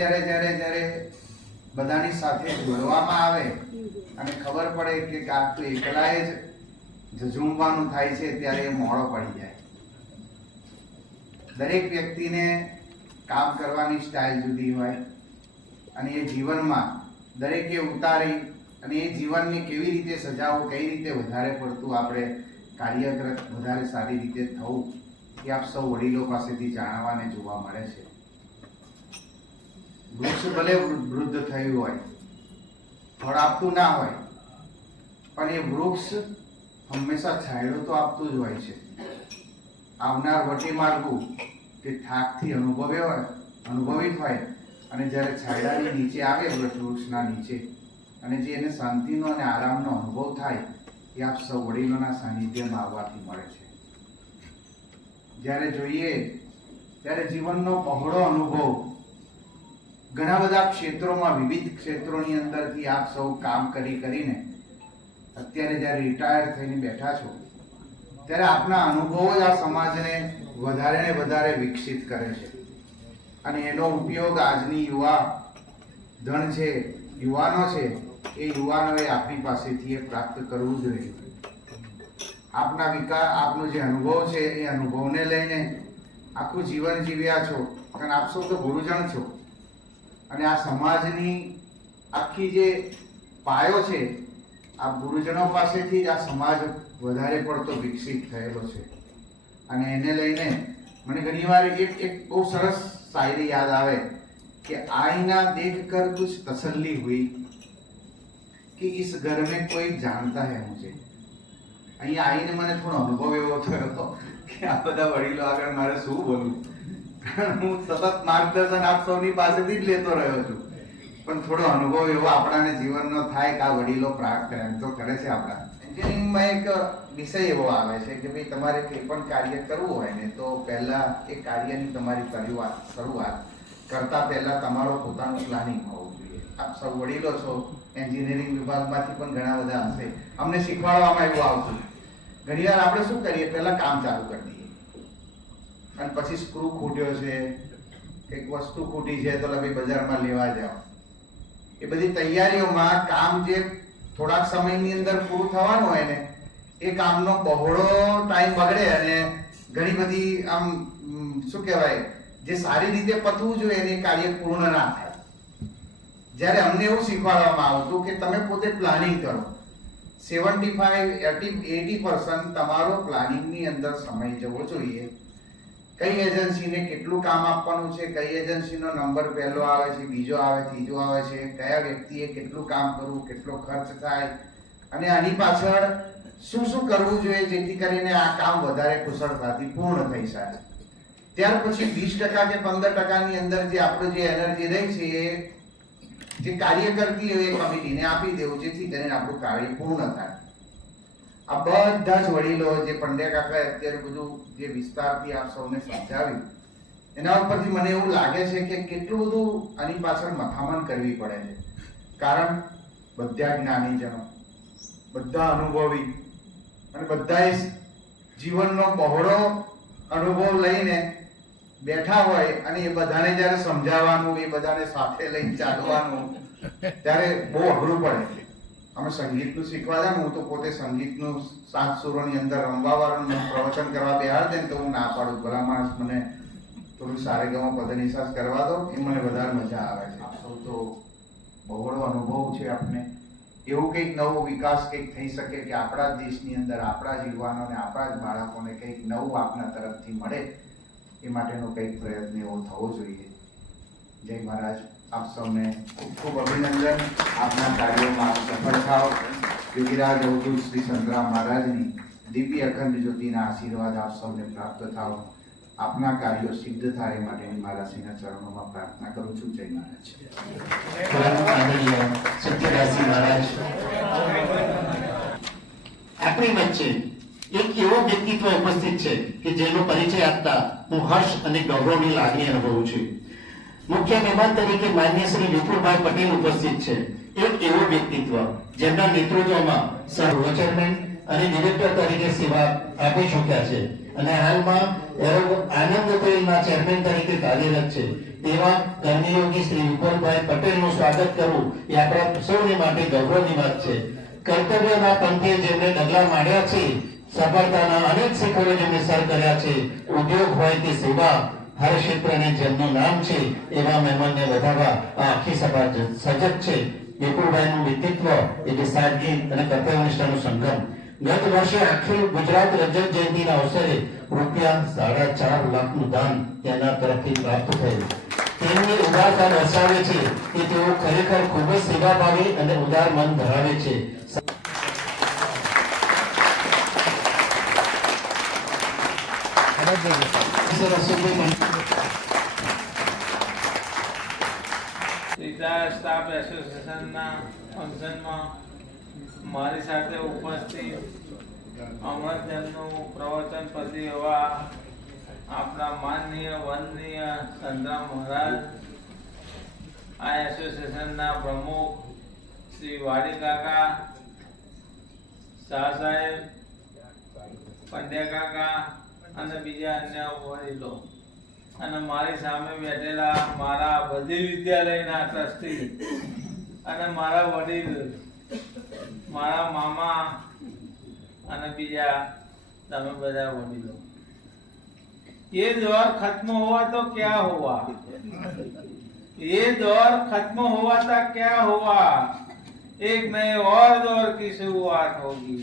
બધાની સાથે જોડવામાં આવે અને ખબર પડે કે કાક તો એકલાએ જ ઝઝૂમવાનું થાય છે, ત્યારે એ મોડો પડી જાય. દરેક વ્યક્તિને કામ કરવાની સ્ટાઇલ જુદી હોય, અને એ જીવનમાં દરેકે ઉતારી અને એ જીવનને કેવી રીતે સજાવવું, કઈ રીતે વધારે પડતું આપણે કાર્યરત, વધારે સારી રીતે થવું, એ આપ સૌ વડીલો પાસેથી જાણવા અને જોવા મળે છે. વૃક્ષ ભલે વૃદ્ધ થયું હોય, ફળ આપતું ના હોય, પણ એ વૃક્ષ હંમેશા છાંયડો તો આપતું જ હોય છે. આવનાર વટી માર્ગું તે થાકથી અનુભવિત હોય, અને જ્યારે છાંયડાની નીચે આવે વૃક્ષના નીચે અને જે એને શાંતિનો અને આરામનો અનુભવ થાય એ આપ સૌ વડીલોના સાનિધ્યમાં આવવાથી મળે છે. જ્યારે જોઈએ ત્યારે જીવનનો બહોળો અનુભવ ઘણા બધા ક્ષેત્રોમાં, વિવિધ ક્ષેત્રોની અંદરથી આપ સૌ કામ કરીને અત્યારે જ્યારે રિટાયર થઈને બેઠા છો ત્યારે આપના અનુભવો જ આ સમાજને વધારે ને વધારે વિકસિત કરે છે. અને એનો ઉપયોગ આજની યુવા ધન છે, યુવાનો છે, એ યુવાનોએ આપણી પાસેથી એ પ્રાપ્ત કરવું જ રહ્યું. આપના વિકાસ, આપનો જે અનુભવ છે એ અનુભવને લઈને આખું જીવન જીવ્યા છો, કારણ આપ સૌ તો ગુરુજન છો. અને આ સમાજની આખી જે પાયો છે આ ગુરુજનો પાસેથી જ આ સમાજ વધારે પડતો વિકસિત થયેલો છે. અને એને લઈને મને ઘણીવાર એક બહુ સરસ શાયરી યાદ આવે કે આईना देख कर कुछ तसल्ली हुई कि इस घर में कोई जानता है मुझे. અહીંયા આવીને મને થોડો અનુભવ એવો થયો હતો કે આ બધા વડીલો આગળ મારે શું બોલવું, કારણ હું સતત માર્ગદર્શન આપ સૌની પાસેથી જ લેતો રહ્યો છું. પણ થોડો અનુભવ એવો આપણાને જીવનનો થાય કે આ વડીલો પ્રાપ્ત તો કરે છે. આપણા એન્જિનિયરિંગમાં એક વિષય એવો આવે છે કે ભાઈ તમારે કંઈ પણ કાર્ય કરવું હોય ને તો પહેલા એ કાર્યની તમારી શરૂઆત કરતા પહેલા તમારો પોતાનું પ્લાનિંગ હોવું જોઈએ. આપ સૌ વડીલો છો, એન્જિનિયરિંગ વિભાગમાંથી પણ ઘણા બધા હશે, અમને શીખવાડવામાં એવું આવતું. ઘણીવાર આપણે શું કરીએ, પહેલા કામ ચાલુ કરી દઈએ અને પછી સ્ક્રૂ ખૂટ્યો છે, કંઈક વસ્તુ ખૂટી છે તો ભાઈ બજારમાં લેવા જાઓ. એ બધી તૈયારીઓમાં કામ જે થોડાક સમયની અંદર પૂરું થવાનું હોય ને એ કામનો બહોળો ટાઈમ બગડે અને ઘણી બધી આમ શું કહેવાય, જે સારી રીતે પતવું જોઈએ એને કાર્ય પૂર્ણ ના થાય. જ્યારે અમને એવું શીખવાડવામાં આવતું કે તમે પોતે પ્લાનિંગ કરો, 75-80% તમારો પ્લાનિંગની અંદર સમય જવો જોઈએ. કઈ એજન્સીને કેટલું કામ આપવાનું છે, કઈ એજન્સીનો નંબર પહેલો આવે છે, બીજો આવે, ત્રીજો આવે છે, કયા વ્યક્તિએ કેટલું કામ કરવું, કેટલો ખર્ચ થાય અને આની પાછળ શું શું કરવું જોઈએ જેથી કરીને આ કામ વધારે કુશળતાથી પૂર્ણ થઈ શકે. ત્યાર પછી 20% કે 15%ની અંદર જે આપણો જે એનર્જી રહી છે એ જે કાર્ય કરતી હોય એ કમિટીને આપી દેવું જેથી કરીને આપણું કાર્ય પૂર્ણ થાય. આ બધા જ વડીલો જે પંડ્યા કાકાએ અત્યારે બધું જે વિસ્તારથી આપ સૌને સમજાવ્યું એના ઉપરથી મને એવું લાગે છે કે કેટલું બધું આની પાછળ મથામણ કરવી પડે છે. કારણ બધા જ્ઞાનીજનો, બધા અનુભવી અને બધાએ જીવનનો બહોળો અનુભવ લઈને બેઠા હોય અને એ બધાને જ્યારે સમજાવવાનું, એ બધાને સાથે લઈને ચાલવાનું ત્યારે બહુ અઘરું પડે. અમે સંગીતનું શીખવા જાય, હું તો પોતે સંગીતનું 7 સુરોની અંદર રમવાવાળું પ્રવચન કરવા બેહાડ દે ને તો હું ના પાડું, ભલા માણસ મને થોડું સારેગામા પદનિસાસ કરવા દો, એ મને વધારે મજા આવે છે. આપ સૌ તો બહોળો અનુભવ છે આપને. એવું કંઈક નવો વિકાસ કંઈક થઈ શકે કે આપણા જ દેશની અંદર આપણા જ યુવાનોને, આપણા જ બાળકોને કંઈક નવું આપના તરફથી મળે, એ માટેનો કંઈક પ્રયત્ન એવો થવો જોઈએ. જય મહારાજ. આપ સૌને ખૂબ ખૂબ અભિનંદન. આપના કાર્યોમાં આપ સફળ થાઓ. યોગીરાજ અવધૂત શ્રી સંતરામ મહારાજની દિવ્ય અખંડ જ્યોતિના આશીર્વાદ આપ સૌને પ્રાપ્ત થાઓ. આપના કાર્યો સિદ્ધ થાય માટેની મહારાજના ચરણોમાં પ્રાર્થના કરું છું. જય મહારાજ. સત્યદાસજી મહારાજ આપણી વચ્ચે એક એવો વ્યક્તિત્વ ઉપસ્થિત છે કે જેનો પરિચય આપતા હું હર્ષ અને ગૌરવની લાગણી અનુભવું છું. મુખ્ય મહેમાન તરીકે માન્ય શ્રી વિપુલભાઈ પટેલ ઉપસ્થિત છે. એક એવો વ્યક્તિત્વ જેમના નેતૃત્વમાં સહ ચેરમેન અને ડિરેક્ટર તરીકે સેવા આપી ચૂક્યા છે અને હાલમાં આનંદ હોટેલના ચેરમેન તરીકે કાર્યરત છે. તેવા કર્મયોગી શ્રી વિપુલભાઈ પટેલનું સ્વાગત કરવું એ આપણા સૌને માટે ગૌરવની વાત છે. કર્તવ્યના પંથે જેમણે ડગલા માંડ્યા છે, સફળતાના અનેક શિખરો જેમણે સર કર્યા છે, ઉદ્યોગ હોય કે સેવા, હર ક્ષેત્રને જેમનું નામ છે એવા મહેમાનને વધારવા આ આખી સભા સજગ છે. વિપુલભાઈનું વ્યક્તિત્વ એટલે સાદગી અને કર્તવ્યનિષ્ઠાનું સંગમ. ગત વર્ષે અખિલ ગુજરાત રજત જયંતિના અવસરે ₹4.5 લાખનું દાન તેના તરફથી પ્રાપ્ત થયું. તેમની ઉદારતા દર્શાવે છે કે તેઓ ખરેખર ખૂબ જ સેવાભાવી અને ઉદાર મન ધરાવે છે. રિટાયર્ડ સ્ટાફ એસોસિએશનના ફંક્શનમાં મારી સાથે ઉપસ્થિત હમણાં તેમનું પ્રવચન પતિ એવા આપણા માનનીય વંદનીય સંતરામ મહારાજ, આ એસોસિએશનના પ્રમુખ શ્રી વાડી કાકા, શાહ સાહેબ, પંડ્યા કાકા અને બીજા અન્ય વડીલો અને મારી સામે બેઠેલા મારા બધી વિદ્યાલયના ટ્રસ્ટી અને મારા વડીલ, મારા મામા અને બીજા તમે બધા વડીલો, ये दौर खत्म हुआ तो क्या हुआ, ये दौर खत्म हुआ था क्या हुआ, एक नए और दौर की शुरुआत होगी,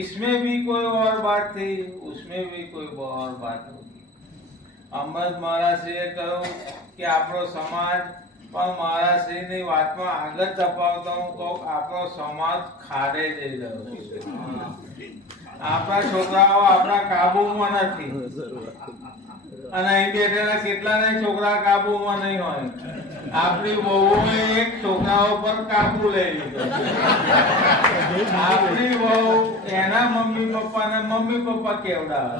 इसमें भी कोई और बात थी, उसमें भी कोई और बात होगी। अहमद महाराजશ્રીએ કહ્યું કે આપણો સમાજ પણ મહારાજશ્રીની વાતમાં આગળ તપાવતો હું કહું આપણો સમાજ ખાડે જઈ રહ્યો છે। આપણા છોકરાઓ આપણા કાબુમાં નથી અને અહીં બેઠેલા કેટલાને છોકરા કાબુમાં નહીં હોય। આપણી વહુએ એક છોકરાઓ પર કાબુ લઈ લીધો। આપણી વહુ એના મમ્મી પપ્પા કેવડાવે।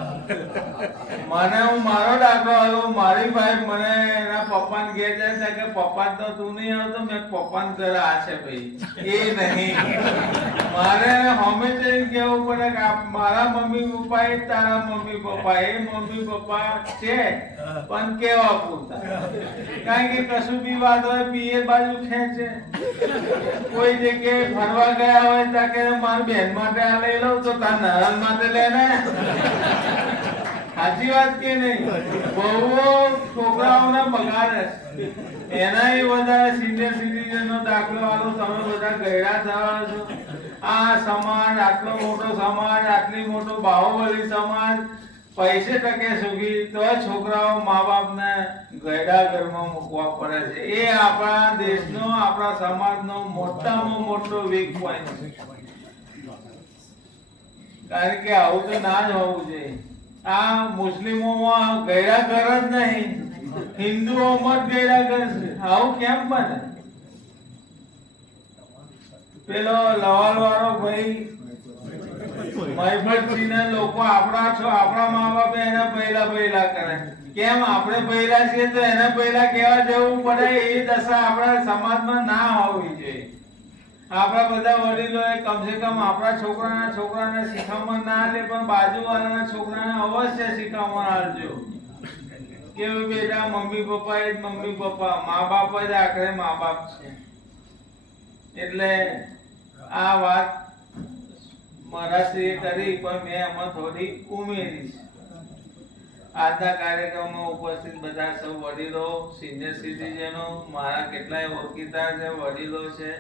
મને હું મારો દાખલો આલું, મારી ભાઈ મને એના પપ્પાને ઘેર જાય છે કે પપ્પા તો તું નહીં આવતો, મેં પપ્પાને ઘરે આ છે ભાઈ એ નહીં। મારે હમે જઈને કેવું પડે કે મારા મમ્મી પપ્પા એ તારા મમ્મી પપ્પા એ મમ્મી પપ્પા છે પણ કેવા પૂરતા, કારણ કે કશું બી વાત હોય પિયર બાજુ ખેંચે। કોઈ જગ્યાએ ફરવા ગયા હોય ત્યાં કે મારી બેન માટે આ લઈ લઉં તો તાર નરન માટે લે ને, સાચી વાત કે નહીં? બહુ છોકરાઓને બગાડે। એનાય વધારે સિનિયર સિટીઝનનો દાખલો આલો, તમે બધા ગયડા થવા છો। આ સમાજ આટલો મોટો સમાજ, આટલી મોટો બાહુબલી સમાજ પૈસે ટકે સુખી તોય છોકરાઓ મા બાપને ગયડા ઘરમાં મૂકવા પડે છે। એ આપણા દેશનો, આપણા સમાજનો મોટામાં મોટો વીક પોઈન્ટ છે, કારણ કે આવું તો ના જ હોવું જોઈએ। આ મુસ્લિમોમાં ગયડા ઘર જ નહીં, હિન્દુઓમાં જ ગયડા ઘર છે। આવું કેમ બને? પેલો લવાલ વાળો ભાઈ મહીપતસિંહના લોકો આપણા મા બાપે એને પહેલા કરે, કેમ આપણે પહેલા છીએ તો એને પહેલા કેવા જવું પડે? એ દશા આપણા સમાજમાં ના હોવી જોઈએ। આપણા બધા વડીલોએ કમસે કમ આપણા છોકરાને શીખામણ ના આપે પણ બાજુવાળાના છોકરાને અવશ્ય શીખામણ આપજો કે બેટા મમ્મી પપ્પા એ જ મમ્મી પપ્પા, મા બાપ જ આખરે મા બાપ છે। એટલે આ વાત મહારાજશ્રીએ કરી પણ મેં એમાં થોડી ઉમેરી છે। આજના કાર્યક્રમમાં ઉપસ્થિત બધા સૌ વડીલો, સિનિયર સિટીઝનો, મારા કેટલાય ઓળખીતા છે, વડીલો છે,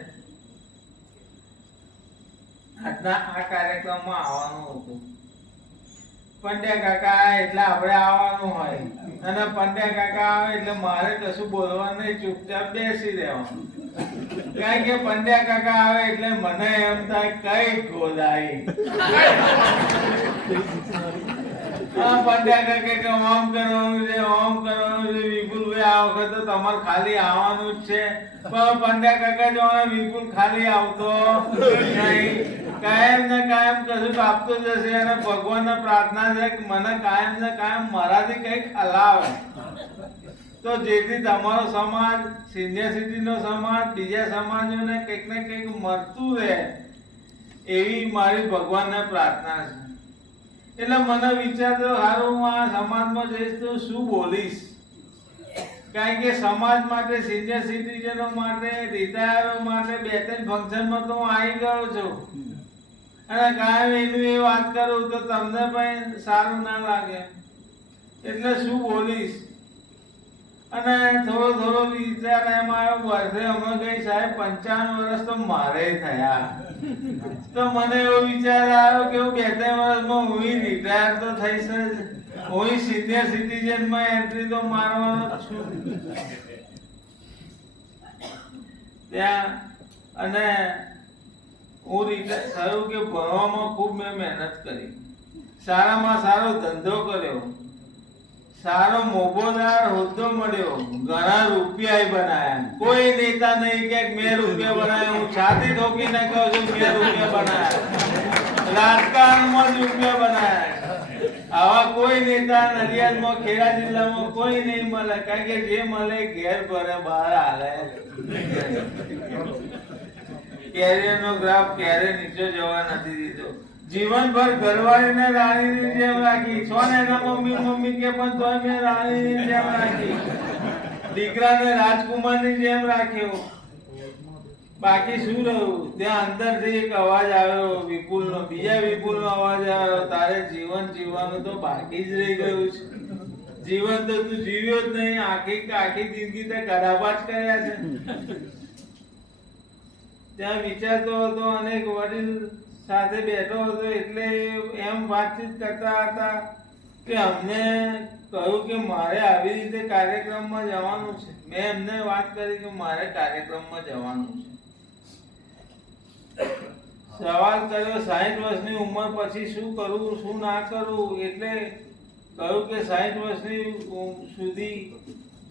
આજના આ કાર્યક્રમમાં આવવાનું હતું। પંડ્યા કાકા એટલે આપણે આવવાનું હોય અને પંડ્યા કાકા આવે એટલે મારે કશું બોલવાનું નહીં, ચૂપચાપ બેસી રહેવાનું, કારણ કે પંડ્યા કાકા આવે એટલે મને એમ થાય કઈ ગોદાઈ। પંડ્યા કાકા કે ઓમ કરવાનું છે, ઓમ કરવાનું છે, વિપુલભાઈ આ વખત તો તમારે ખાલી આવવાનું જ છે, પણ પંડ્યા કાકા જોવાના વિપુલ ખાલી આવતો નહીં, કાયમ ને કાયમ કશું આપતો જશે અને ભગવાનને પ્રાર્થના છે કે મને કાયમ ને કાયમ મારાથી કંઈક હલાવે તો જેથી તમારો સમાજ, સિનિયર સિટીનો સમાજ, બીજા સમાજોને કંઈક ને કંઈક મળતું રહે એવી મારી ભગવાનને પ્રાર્થના છે। એટલે મને વિચાર થયો હારું હું આ સમાજમાં જઈશ તો શું બોલીશ, કારણ કે સમાજ માટે, સિનિયર સિટીઝનો માટે, રિટાયરો માટે 2-3 ફંક્શનમાં તો હું આવી ગયો છું અને કાયમ એનું એ વાત કરું તો તમને પણ સારું ના લાગે, એટલે શું બોલીશ। અને થોડો વિચાર એમ આવ્યો, વર્ષે હમણાં ગઈ સાહેબ 55 વર્ષ તો મારે થયા, તો મને એવો વિચાર આવ્યો કે હું 2-3 વર્ષમાં હું રિટાયર તો થઈશ જ, હું સિનિયર સિટીઝનમાં એન્ટ્રી તો મારવાનો જ છું ત્યાં। અને હું થયું કે ભણવામાં ખૂબ મેં મહેનત કરી, સારામાં સારો ધંધો કર્યો, સારો મોભોદાર હોદ્દો મળ્યો, ઘણા રૂપિયા બનાયા. કોઈ નેતા નહીં કે મેં રૂપિયા બનાવ્યા, હું છાતી ઠોકીને કહું છું મેં રૂપિયા બનાયા. રાજકારણમાં જ રૂપિયા બનાયા. આવા કોઈ નેતા નડિયાદમાં, ખેડા જિલ્લામાં કોઈ નહીં મળે, કારણ કે જે મળે ઘેર ભરે બહાર હાલે. કેરિયરનો ગ્રાફ ક્યારે નીચે જવા નથી દીધો. જીવનભર ઘરવાળીને રાણીની જેમ રાખી. સોને એના મમ્મી કે પણ તોય મેં રાણીની જેમ રાખી. દીકરાને રાજકુમારની જેમ રાખ્યો. બાકી શું રહ્યું? ત્યાં અંદરથી એક અવાજ આવ્યો વિપુલનો, બીજા વિપુલનો અવાજ આવ્યો, તારે જીવન જીવવાનું તો બાકી જ રહી ગયું છે. જીવન તો તું જીવ્યો જ નહીં. આખી જિંદગી તે ગડાબાજ કર્યા છે. ત્યાં વિચારતો હતો, અનેક વડીલ સાથે બેઠો હતો, એટલે એમ વાતચીત કરતા હતા કે અમને કહ્યું કે મારે આવી રીતે કાર્યક્રમમાં જવાનું છે. મેં એમને વાત કરી કે મારે કાર્યક્રમમાં જવાનું છે. સવાલ કર્યો 60 વર્ષની ઉંમર પછી શું કરવું શું ના કરવું, એટલે કહ્યું કે 60 વર્ષની સુધી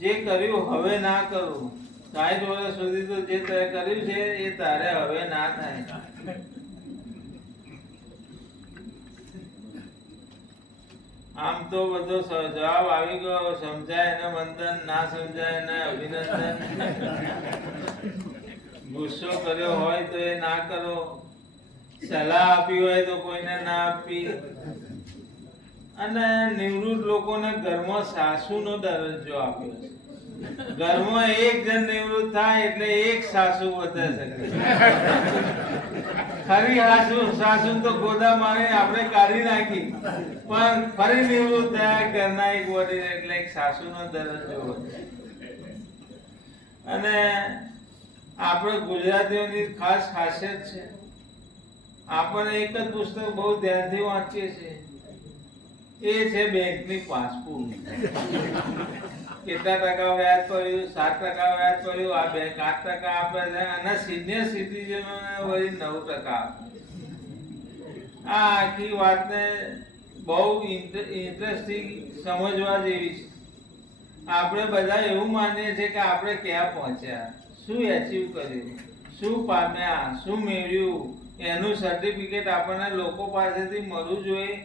જે કર્યું હવે ના કરવું. 60 વર્ષ સુધી તો જે તે કર્યું છે એ તારે હવે ના થાય. આમ તો બધો જવાબ આવી ગયો. સમજાય એને વંદન, ના સમજાય એને અભિનંદન. ગુસ્સો કર્યો હોય તો એ ના કરો, સલાહ આપી હોય તો કોઈને ના આપી. અને નિવૃત્ત લોકોને ઘરમાં સાસુનો દરજ્જો આપ્યો છે. ઘરમાં એક જણ નિવૃત્ત થાય એટલે એક સાસુ વધે શકે. ખરી સાસુ તો ગોદા મારી આપણે કાઢી નાખી, પણ ફરી નિવૃત્ત થયા ઘરના એક વડીલ એટલે એક સાસુનો દરજ્જો વધે. અને આપણે ગુજરાતીઓની ખાસ ખાસિયત છે, આપણે એક જ પુસ્તક બહુ ધ્યાનથી વાંચીએ છીએ, એ છે બેંકની પાસબુક. કેટલા ટકા વ્યાજ પડ્યું, 7% વ્યાજ પડ્યું, આ બેંક 8% આપે છે, અને સિનિયર સિટીઝનોને વળી 9% આપે. આ આખી વાતને બહુ ઇન્ટરેસ્ટિંગ સમજવા જેવી છે. આપણે બધા એવું માનીએ છીએ કે આપણે ક્યાં પહોંચ્યા, શું એચીવ કર્યું, શું પામ્યા, શું મેળવ્યું, એનું સર્ટિફિકેટ આપણને લોકો પાસેથી મળવું જોઈએ.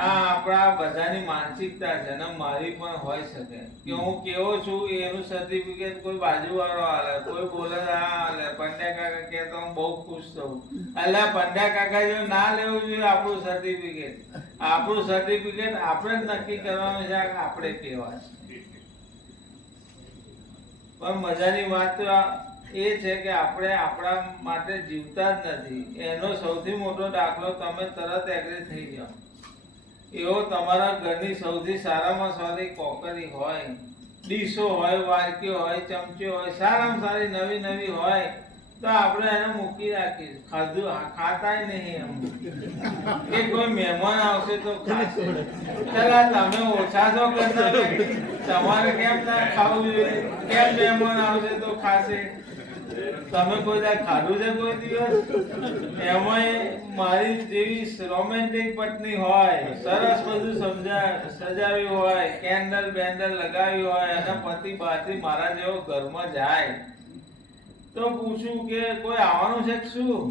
આ આપણા બધાની માનસિકતા છે, અને મારી પણ હોઈ શકે કે હું કેવો છું એનું સર્ટિફિકેટ કોઈ બાજુવાળો હાલે, કોઈ બોલે હાલે. પંડ્યા કાકા કે તો હું બહુ ખુશ થઉં. એટલે પંડ્યા કાકા જો ના લેવું જોઈએ આપણું સર્ટિફિકેટ. આપણું સર્ટિફિકેટ આપણે જ નક્કી કરવાનું છે કે આપણે કેવા છે. પણ મજાની વાત તો એ છે કે આપણે આપણા માટે જીવતા જ નથી. એનો સૌથી મોટો દાખલો તમે તરત એગ્રી થઈ જાઓ. એવો તમારા ઘરની સૌથી સારામાં સારી કોકરી હોય, ડીશો હોય, વાડકીઓ હોય, ચમચીઓ હોય, સારામાં સારી નવી નવી હોય, તો આપણે એને મૂકી રાખીએ. ખાતાય નહીં એમ કે કોઈ મહેમાન આવશે તો ખાશે. ચલા તમે ઓછા છો કરતા, તમારે કેમ ના ખાવું જોઈએ? કેમ મહેમાન આવશે તો ખાશે? તમે કોઈ દા ખાધું છે કોઈ દિવસ? એમાંય મારી જેવી રોમેન્ટિક પત્ની હોય, સરસ બધું સજાવ્યું હોય, કેન્ડલ બેન્ડલ લગાવી હોય, અને પતિ બહારથી મારા જેવો ઘરમાં જાય તો પૂછું કે કોઈ આવવાનું છે શું?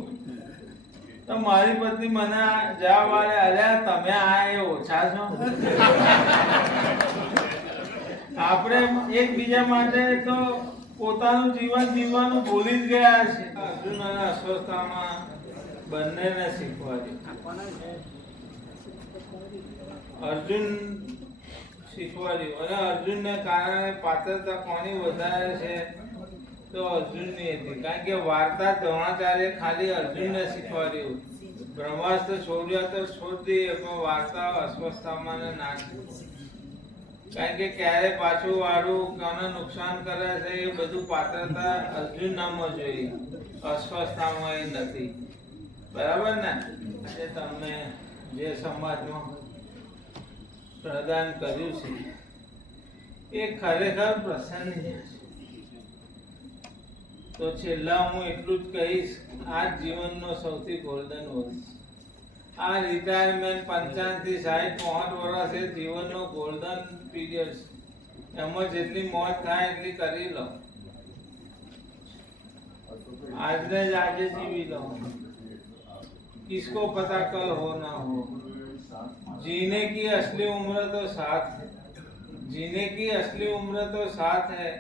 તો મારી પત્ની મને જવાબ આલે, અલ્યા તમે આ એ ઓછા છો. આપણે એકબીજા માટે તો પોતાનું જીવન જીવવાનું ભૂલી જ ગયા છે. અર્જુન અને અશ્વત્થામા બંનેને શીખવાડ્યું. અર્જુન શીખવાડ્યું, અને અર્જુનને કારણે પાત્રતા કોની વધારે છે તો અર્જુનની હતી. કારણ કે વાર્તા દ્રોણાચાર્ય ખાલી અર્જુનને શીખવાડ્યું. બ્રહ્માસ્ત્ર છોડ્યા તો છોડી દઈએ, પણ વાર્તા અશ્વત્થામાને ના શીખવાડી. કારણ કે ક્યારે પાછું વાળું કોને નુકસાન કરે છે એ બધું પાત્રતા અર્જુન નામમાં જોઈએ, અશ્વત્થામાં એ નથી. બરાબર ને? આજે તમને જે સમાજમાં પ્રદાન કર્યું છે એ ખરેખર પ્રસન્ન છે. તો છેલ્લા હું એટલું જ કહીશ, આ જીવનનો સૌથી ગોલ્ડન વર્ષ. આ રિટાયરમેન્ટ 55 થી 60 વર્ષ એ જીવનનો ગોલ્ડન પીરિયડ છે. એમાં જેટલી મોજ થાય એટલી કરી લો. આજને જ આજે જીવી લો. किसको पता कल हो ना हो. जीने की असली उम्र तो साथ है. जीने की असली उम्र तो साथ है.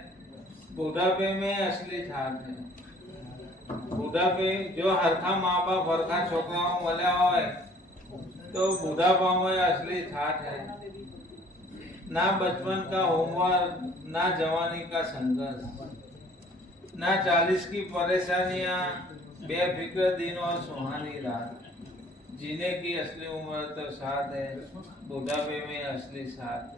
बुढ़ापे में असली ठाठ है. बुढ़ापे जो हरखा माँ बाप हरखा छोकराओं મળ્યા હોય तो बुढ़ापा में असली ठाठ है. ना बचपन का होमवर्क, ना जवानी का संघर्ष, ना 40 की परेशानियां, बेफिक्र दिन और सुहानी रात. जीने की असली उम्र तो साथ है, बुढ़ापे में असली साथ है.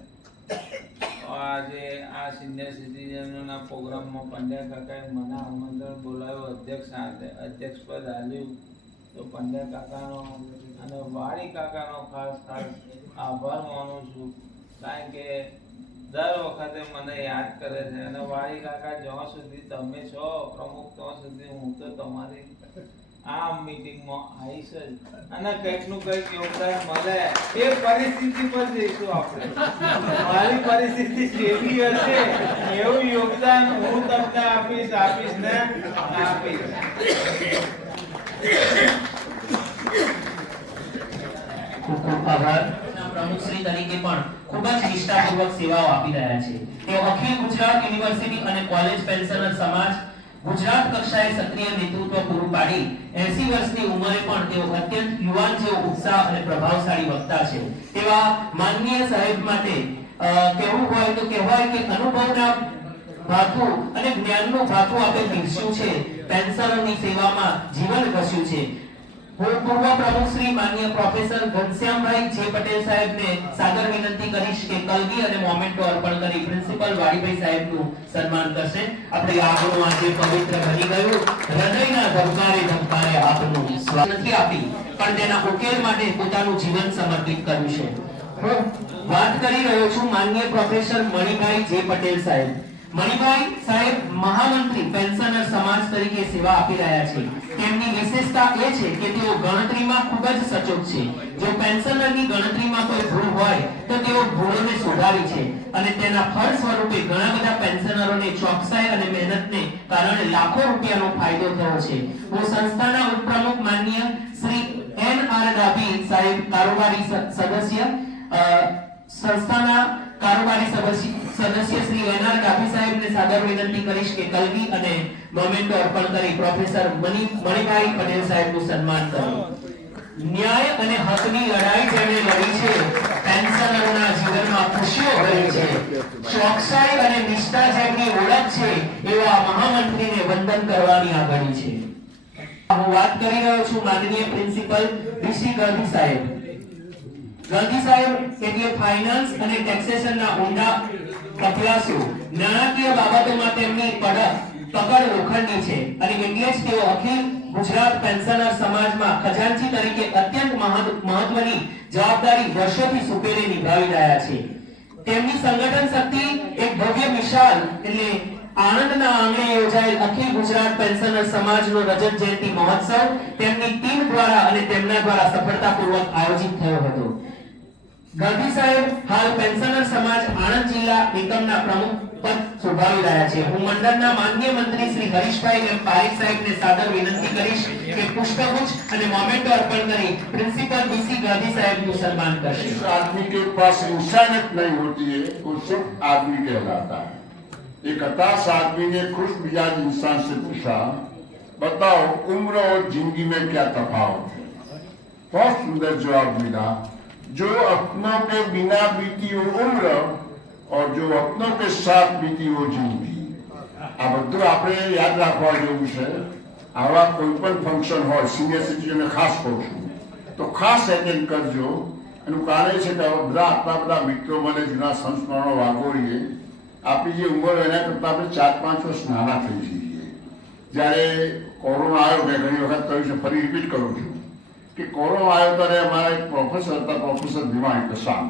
આજે આ સિનિયર સિટીઝનોના પ્રોગ્રામમાં પંડ્યા કાકાએ મને આમંત્રણ બોલાવ્યો અધ્યક્ષ પદ આલ્યું. તો પંડ્યા કાકાનો અને વાળી કાકાનો ખાસ આભાર માનું છું. કારણ કે દર વખતે મને યાદ કરે છે. અને વાળી કાકા જ્યાં સુધી તમે છો પ્રમુખ ત્યાં સુધી હું તો તમારી આ મીટિંગમાં આવીશ જ. અને કંઈકનું કંઈક યોગદાન મળે એ પરિસ્થિતિ પર જઈશું આપણે. મારી પરિસ્થિતિ જેવી હશે એવું યોગદાન હું તમને આપીશ ને આપીશ. ખૂબ ખૂબ આભાર. પ્રમુખશ્રી તરીકે પણ ખૂબ જ નિષ્ઠાપૂર્વક સેવાઓ આપી રહ્યા છે. તેઓ અખિલ ગુજરાત યુનિવર્સિટી અને કોલેજ પેન્શનર સમાજ ગુજરાત કક્ષાએ સક્રિય નેતૃત્વ પૂરું પાડી 80 વર્ષની ઉંમરે પણ તેઓ અત્યંત યુવાન જેવો ઉત્સાહ અને પ્રભાવશાળી વક્તા છે. તેવા માનનીય સાહેબ માટે કહેવું હોય તો કહેવાય કે અનુભવના ભાથું અને જ્ઞાનનું ભાથું આપે પીરસ્યું છે. પેન્શનરોની સેવામાં જીવન ઘસ્યું છે. હું પૂર્વ પ્રમુખ શ્રી માનનીય પ્રોફેસર ઘનશ્યામભાઈ જે પટેલ સાહેબને સાદર વિનંતી કરીશ કે કલગી અને મોમેન્ટો અર્પણ કરી પ્રિન્સિપલ વાડીભાઈ સાહેબનું સન્માન કરશે. આપણે આગળનું આજે પવિત્ર બની ગયું. હૃદયના ધબકારે આપનું સ્વાગત નથી આપી પણ તેના ઉકેલ માટે પોતાનું જીવન સમર્પિત કર્યું છે. હું વાત કરી રહ્યો છું માનનીય પ્રોફેસર મણિભાઈ જે પટેલ સાહેબ. મણિભાઈ સાહેબ મહામંત્રી પેન્શનર સમાજ તરીકે સેવા આપી રહ્યા છે. તેમની વિશેષતા એ છે કે તેઓ ગણતરીમાં ખૂબ જ સચોટ છે. જો પેન્શનરની ગણતરીમાં કોઈ ભૂલ હોય તો તેઓ ભૂલોને સુધારી છે અને તેના ફળ સ્વરૂપે ઘણા બધા પેન્શનરોને ચોકસાઈ અને મહેનતને કારણે લાખો રૂપિયાનો ફાયદો થયો છે. હું સંસ્થાના ઉપપ્રમુખ માનનીય શ્રી NR ડાભી સાહેબ કારોબારી સદસ્ય સંસ્થાના કારોબારી સદસ્ય શ્રી NR ડાભી સાહેબને સાદર વિનંતી કરીશ કે કલગી અને મોમેન્ટો અર્પણ કરી પ્રોફેસર મણિભાઈ પટેલ સાહેબનું સન્માન કરો. ન્યાય અને હકની લડાઈ જેમણે લડી છે, પેન્શનરોના જીવનમાં ખુશીઓ ભરી છે, ચોકસાઈ અને નિષ્ઠા જેમની ઓળખ છે, એવા મહામંત્રીને વંદન કરવાની આ ઘડી છે. હું વાત કરી રહ્યો છું માનનીય પ્રિન્સિપલ વીસી ગાંધી સાહેબ. ગાંધી સાહેબ એટલે ફાઇનાન્સ અને ટેક્સેશનના ઊંડા અભ્યાસુ. નાણાકીય બાબતોમાં તેમની પકડ લોખંડની છે અને એટલે જ તેઓ અખિલ ગુજરાત પેન્શનર સમાજમાં ખજાનચી તરીકે અત્યંત મહત્વની જવાબદારી વર્ષોથી સુપેરે નિભાવી રહ્યા છે. તેમની સંગઠન શક્તિ એક ભવ્ય મિસાલ એટલે આણંદના આંગણે યોજાયેલ અખિલ ગુજરાત પેન્શનર સમાજનો રજત જયંતિ મહોત્સવ તેમની ટીમ દ્વારા અને તેમના દ્વારા સફળતાપૂર્વક આયોજિત થયો હતો. ગાંધી સાહેબ હાલ પેન્શનર સમાજ આણંદ જિલ્લા એકમના પ્રમુખ પદ સંભાળી રહ્યા છે. હું મંડળના માનનીય મંત્રી શ્રી હરીશભાઈ એમ પારેખ સાહેબને સાદર વિનંતી કરીશ કે પુષ્પગુચ્છ અને મોમેન્ટો અર્પણ કરી પ્રિન્સિપલ વીસી ગાંધી સાહેબનું સન્માન કરશે. आदमी के पास इंसानियत नहीं होती है वो सिर्फ आदमी कहलाता है. एक हताश आदमी ने खुश मिजाज इंसान से पूछा, बताओ उम्र और जिंदगी में क्या तफावत है? बहुत सुंदर जवाब मिला, जो अपनों के बिना बीती वो उम्र और जो अपनों के साथ बीती वो जिंदगी. આ બધું આપણે યાદ રાખવા જેવું છે. આવા કોઈ પણ ફંક્શન હોય સિનિયર સિટીઝનને ખાસ કહું છું તો ખાસ એટેન્ડ કરજો. એનું કારણ છે કે બધા આપણા બધા મિત્રો મને જૂના સંસ્મરણો વાગોળીએ. આપણી જે ઉંમર હોય એના કરતાં આપણે 4-5 વર્ષ નાના થઈ જઈએ. જ્યારે કોરોના આવ્યો, મેં ઘણી વખત કહ્યું છે, ફરી રિપીટ કરું છું કે કોરોના આવ્યો ત્યારે અમારા એક પ્રોફેસર હતા, પ્રોફેસર ભીમાણી પ્રશાંત.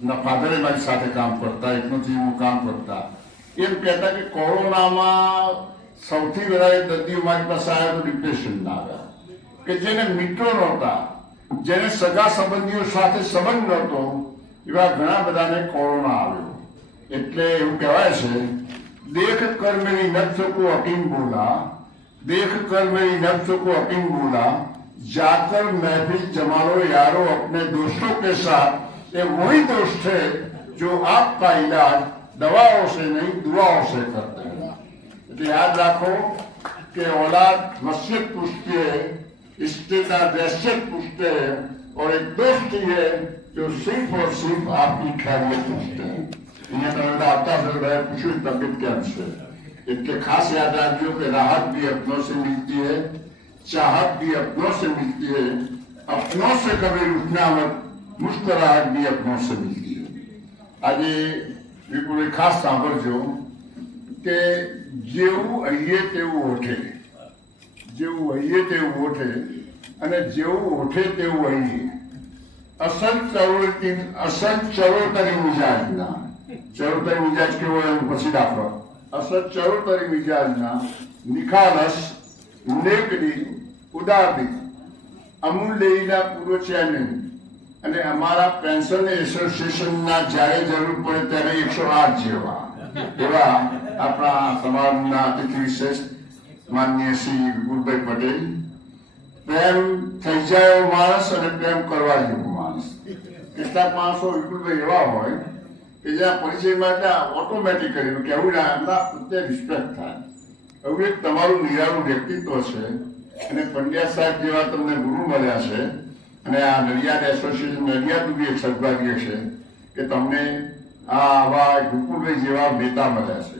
એમના ફાધરે મારી સાથે કામ કરતા, એકનોથી કામ કરતા. એમ કહેતા કે કોરોનામાં સૌથી વધારે દર્દીઓ મારી પાસે આવ્યા તો ડિપ્રેશનના આવ્યા, કે જેને મિત્રો નહોતા જેને સગા સંબંધીઓ સાથે સંબંધ નહોતો એવા ઘણા બધાને કોરોના આવ્યો. એટલે એવું કહેવાય છે, દેખ કર મેરી નફ્સ કો હકીમ બોલા, देख कर मेरी नफ्स को हकीम बोला, जाकर महफिल जमा लो यारो अपने दोस्तों के साथ, ये वही दोस्त है जो आपका इलाज दवाओं से नहीं दुआओं से करते हैं. એટલે યાદ રાખો कि औलाद वसीयत पूछती है, रिश्तेदार वैसियत पूछते हैं, और एक दोस्त ही है जो सिर्फ और सिर्फ आपकी खैरियत पूछते हैं. અહીંયા તમે આવતા समय पूछो तबियत क्या है. इसके खास याद रखियो कि राहत भी अपनों से मिलती है, चाहत भी अपनों से मिलती है, अपनों से कभी रुकना मत, मुस्कुराहट भी अपनों से मिलती है. आज बिल्कुल खास सांभळजो કે જેવું હૈયે તેવું ઓઠે, જેવું હૈયે તેવું ઓઠે અને જેવું ઓઠે તેવું હૈયે. અસલ ચરોતરી મિજાજના, ચરોતરી મિજાજ કેવો હોય પછી દાખલો. અસલ ચરોતરી મિજાજના, નિખાલસ, નેકડી, ઉદારદી, અમૂલ્યના પૂર્વ ચેરમેન અને અમારા પેન્શન એસોસિએશનના જ્યારે જરૂર પડે ત્યારે 108 જેવા એવા આપણા સમાજના અતિથિ વિશેષ માનનીય શ્રી વિપુલભાઈ પટેલ, પ્રેમ થઈ જાય એવો માણસ અને પ્રેમ કરવા જેવો માણસ. કેટલાક માણસો વિપુલભાઈ એવા હોય કે જ્યાં પરિચયમાં ત્યાં ઓટોમેટિકલી કહેવું ના એમના પ્રત્યે રિસ્પેક્ટ થાય. એવું એક તમારું નિરાળું વ્યક્તિત્વ છે અને પંડ્યા સાહેબ જેવા તમને ગુરુ મળ્યા છે અને આ નડિયાદ એસોસિએશન નડિયાદનું બી એક સદભાગ્ય છે કે તમને આવા વિપુલભાઈ જેવા નેતા મળ્યા છે.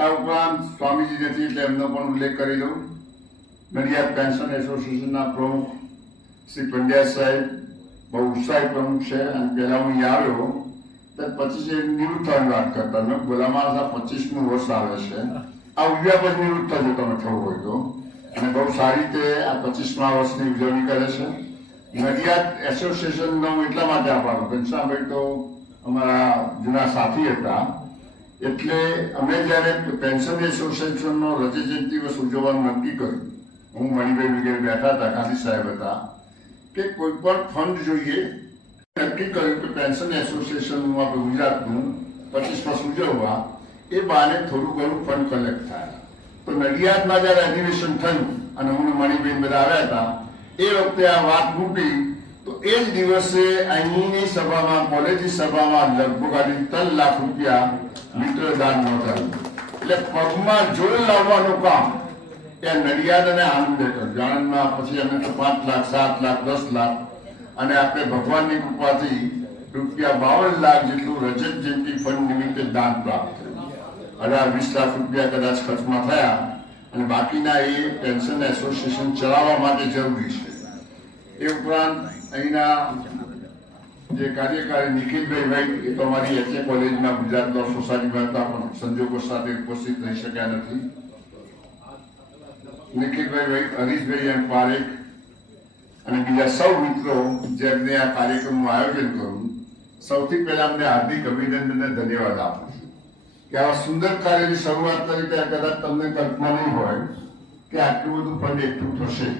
આ ઉપરાંત સ્વામીજી નથી એટલે એમનો પણ ઉલ્લેખ કરી દઉં. નડિયાદ પેન્શન એસોસિએશનના પ્રમુખ શ્રી પંડ્યા સાહેબ બહુ ઉત્સાહી પ્રમુખ છે અને પહેલા હું અહીં આવ્યો ત્યારે 25 નિવૃત્ત થવાની વાત કરતા. મેં બોલા માણસ આ 25મું વર્ષ આવે છે, આ ઉજવ્યા પછી નિવૃત્ત થજો તમે થવું હોય તો. અને બહુ સારી રીતે આ 25મા વર્ષની ઉજવણી કરે છે. નડિયાદ એસોસિએશનનો હું એટલા માટે આભાર, ઘનશ્યામભાઈ તો અમારા જૂના સાથી હતા, એટલે અમે જ્યારે પેન્શન એસોસિએશનનો રજત જયંતિ દિવસ ઉજવવાનું નક્કી કર્યું, હું મણિભાઈ વગેરે બેઠા હતા, ગાંધી સાહેબ હતા, કે કોઈ પણ ફંડ જોઈએ. નક્કી કર્યું કે પેન્શન એસોસિએશનનું આપણે ગુજરાતનું 25 વર્ષ ઉજવવા એ બહાને થોડું ઘણું ફંડ કલેક્ટ થાય. તો નડિયાદમાં જ્યારે અધિવેશન થયું અને હું મણિભાઈ બધા આવ્યા હતા એ વખતે આ વાત મૂકી તો એ જ દિવસે અહીંની સભામાં, કોલેજની સભામાં લગભગ 3 લાખ રૂપિયા મિત્રદાન નોંધાયું. એટલે પગમાં જોર લાવવાનું કામ એ નડિયાદ અને આનંદે કર્યું. આણંદમાં પછી અમે તો 5 લાખ, 7 લાખ, 10 લાખ અને આપણે ભગવાનની કૃપાથી રૂપિયા 52 લાખ જેટલું રજત જયંતિ ફંડ નિમિત્તે દાન પ્રાપ્ત થયું. 18-20 લાખ રૂપિયા કદાચ ખર્ચમાં થયા અને બાકીના એ પેન્શન એસોસિએશન ચલાવવા માટે જરૂરી છે. એ ઉપરાંત અહીંના જે કાર્યકારી નિખિલભાઈ ભાઈ એ તો અમારી એચએ કોલેજમાં ગુજરાત લો સોસાયટીમાં હતા પણ સંજોગો સાથે ઉપસ્થિત રહી શક્યા નથી. નિખિલભાઈ ભાઈ, હરીશભાઈ અને પારેખ અને બીજા સૌ મિત્રો જેમને આ કાર્યક્રમનું આયોજન કર્યું, સૌથી પહેલા અમને હાર્દિક અભિનંદન અને ધન્યવાદ આપું છું કે આવા સુંદર કાર્યની શરૂઆત કરી ત્યાં કદાચ તમને કલ્પના નહીં હોય કે આટલું બધું ફંડ એકઠું થશે.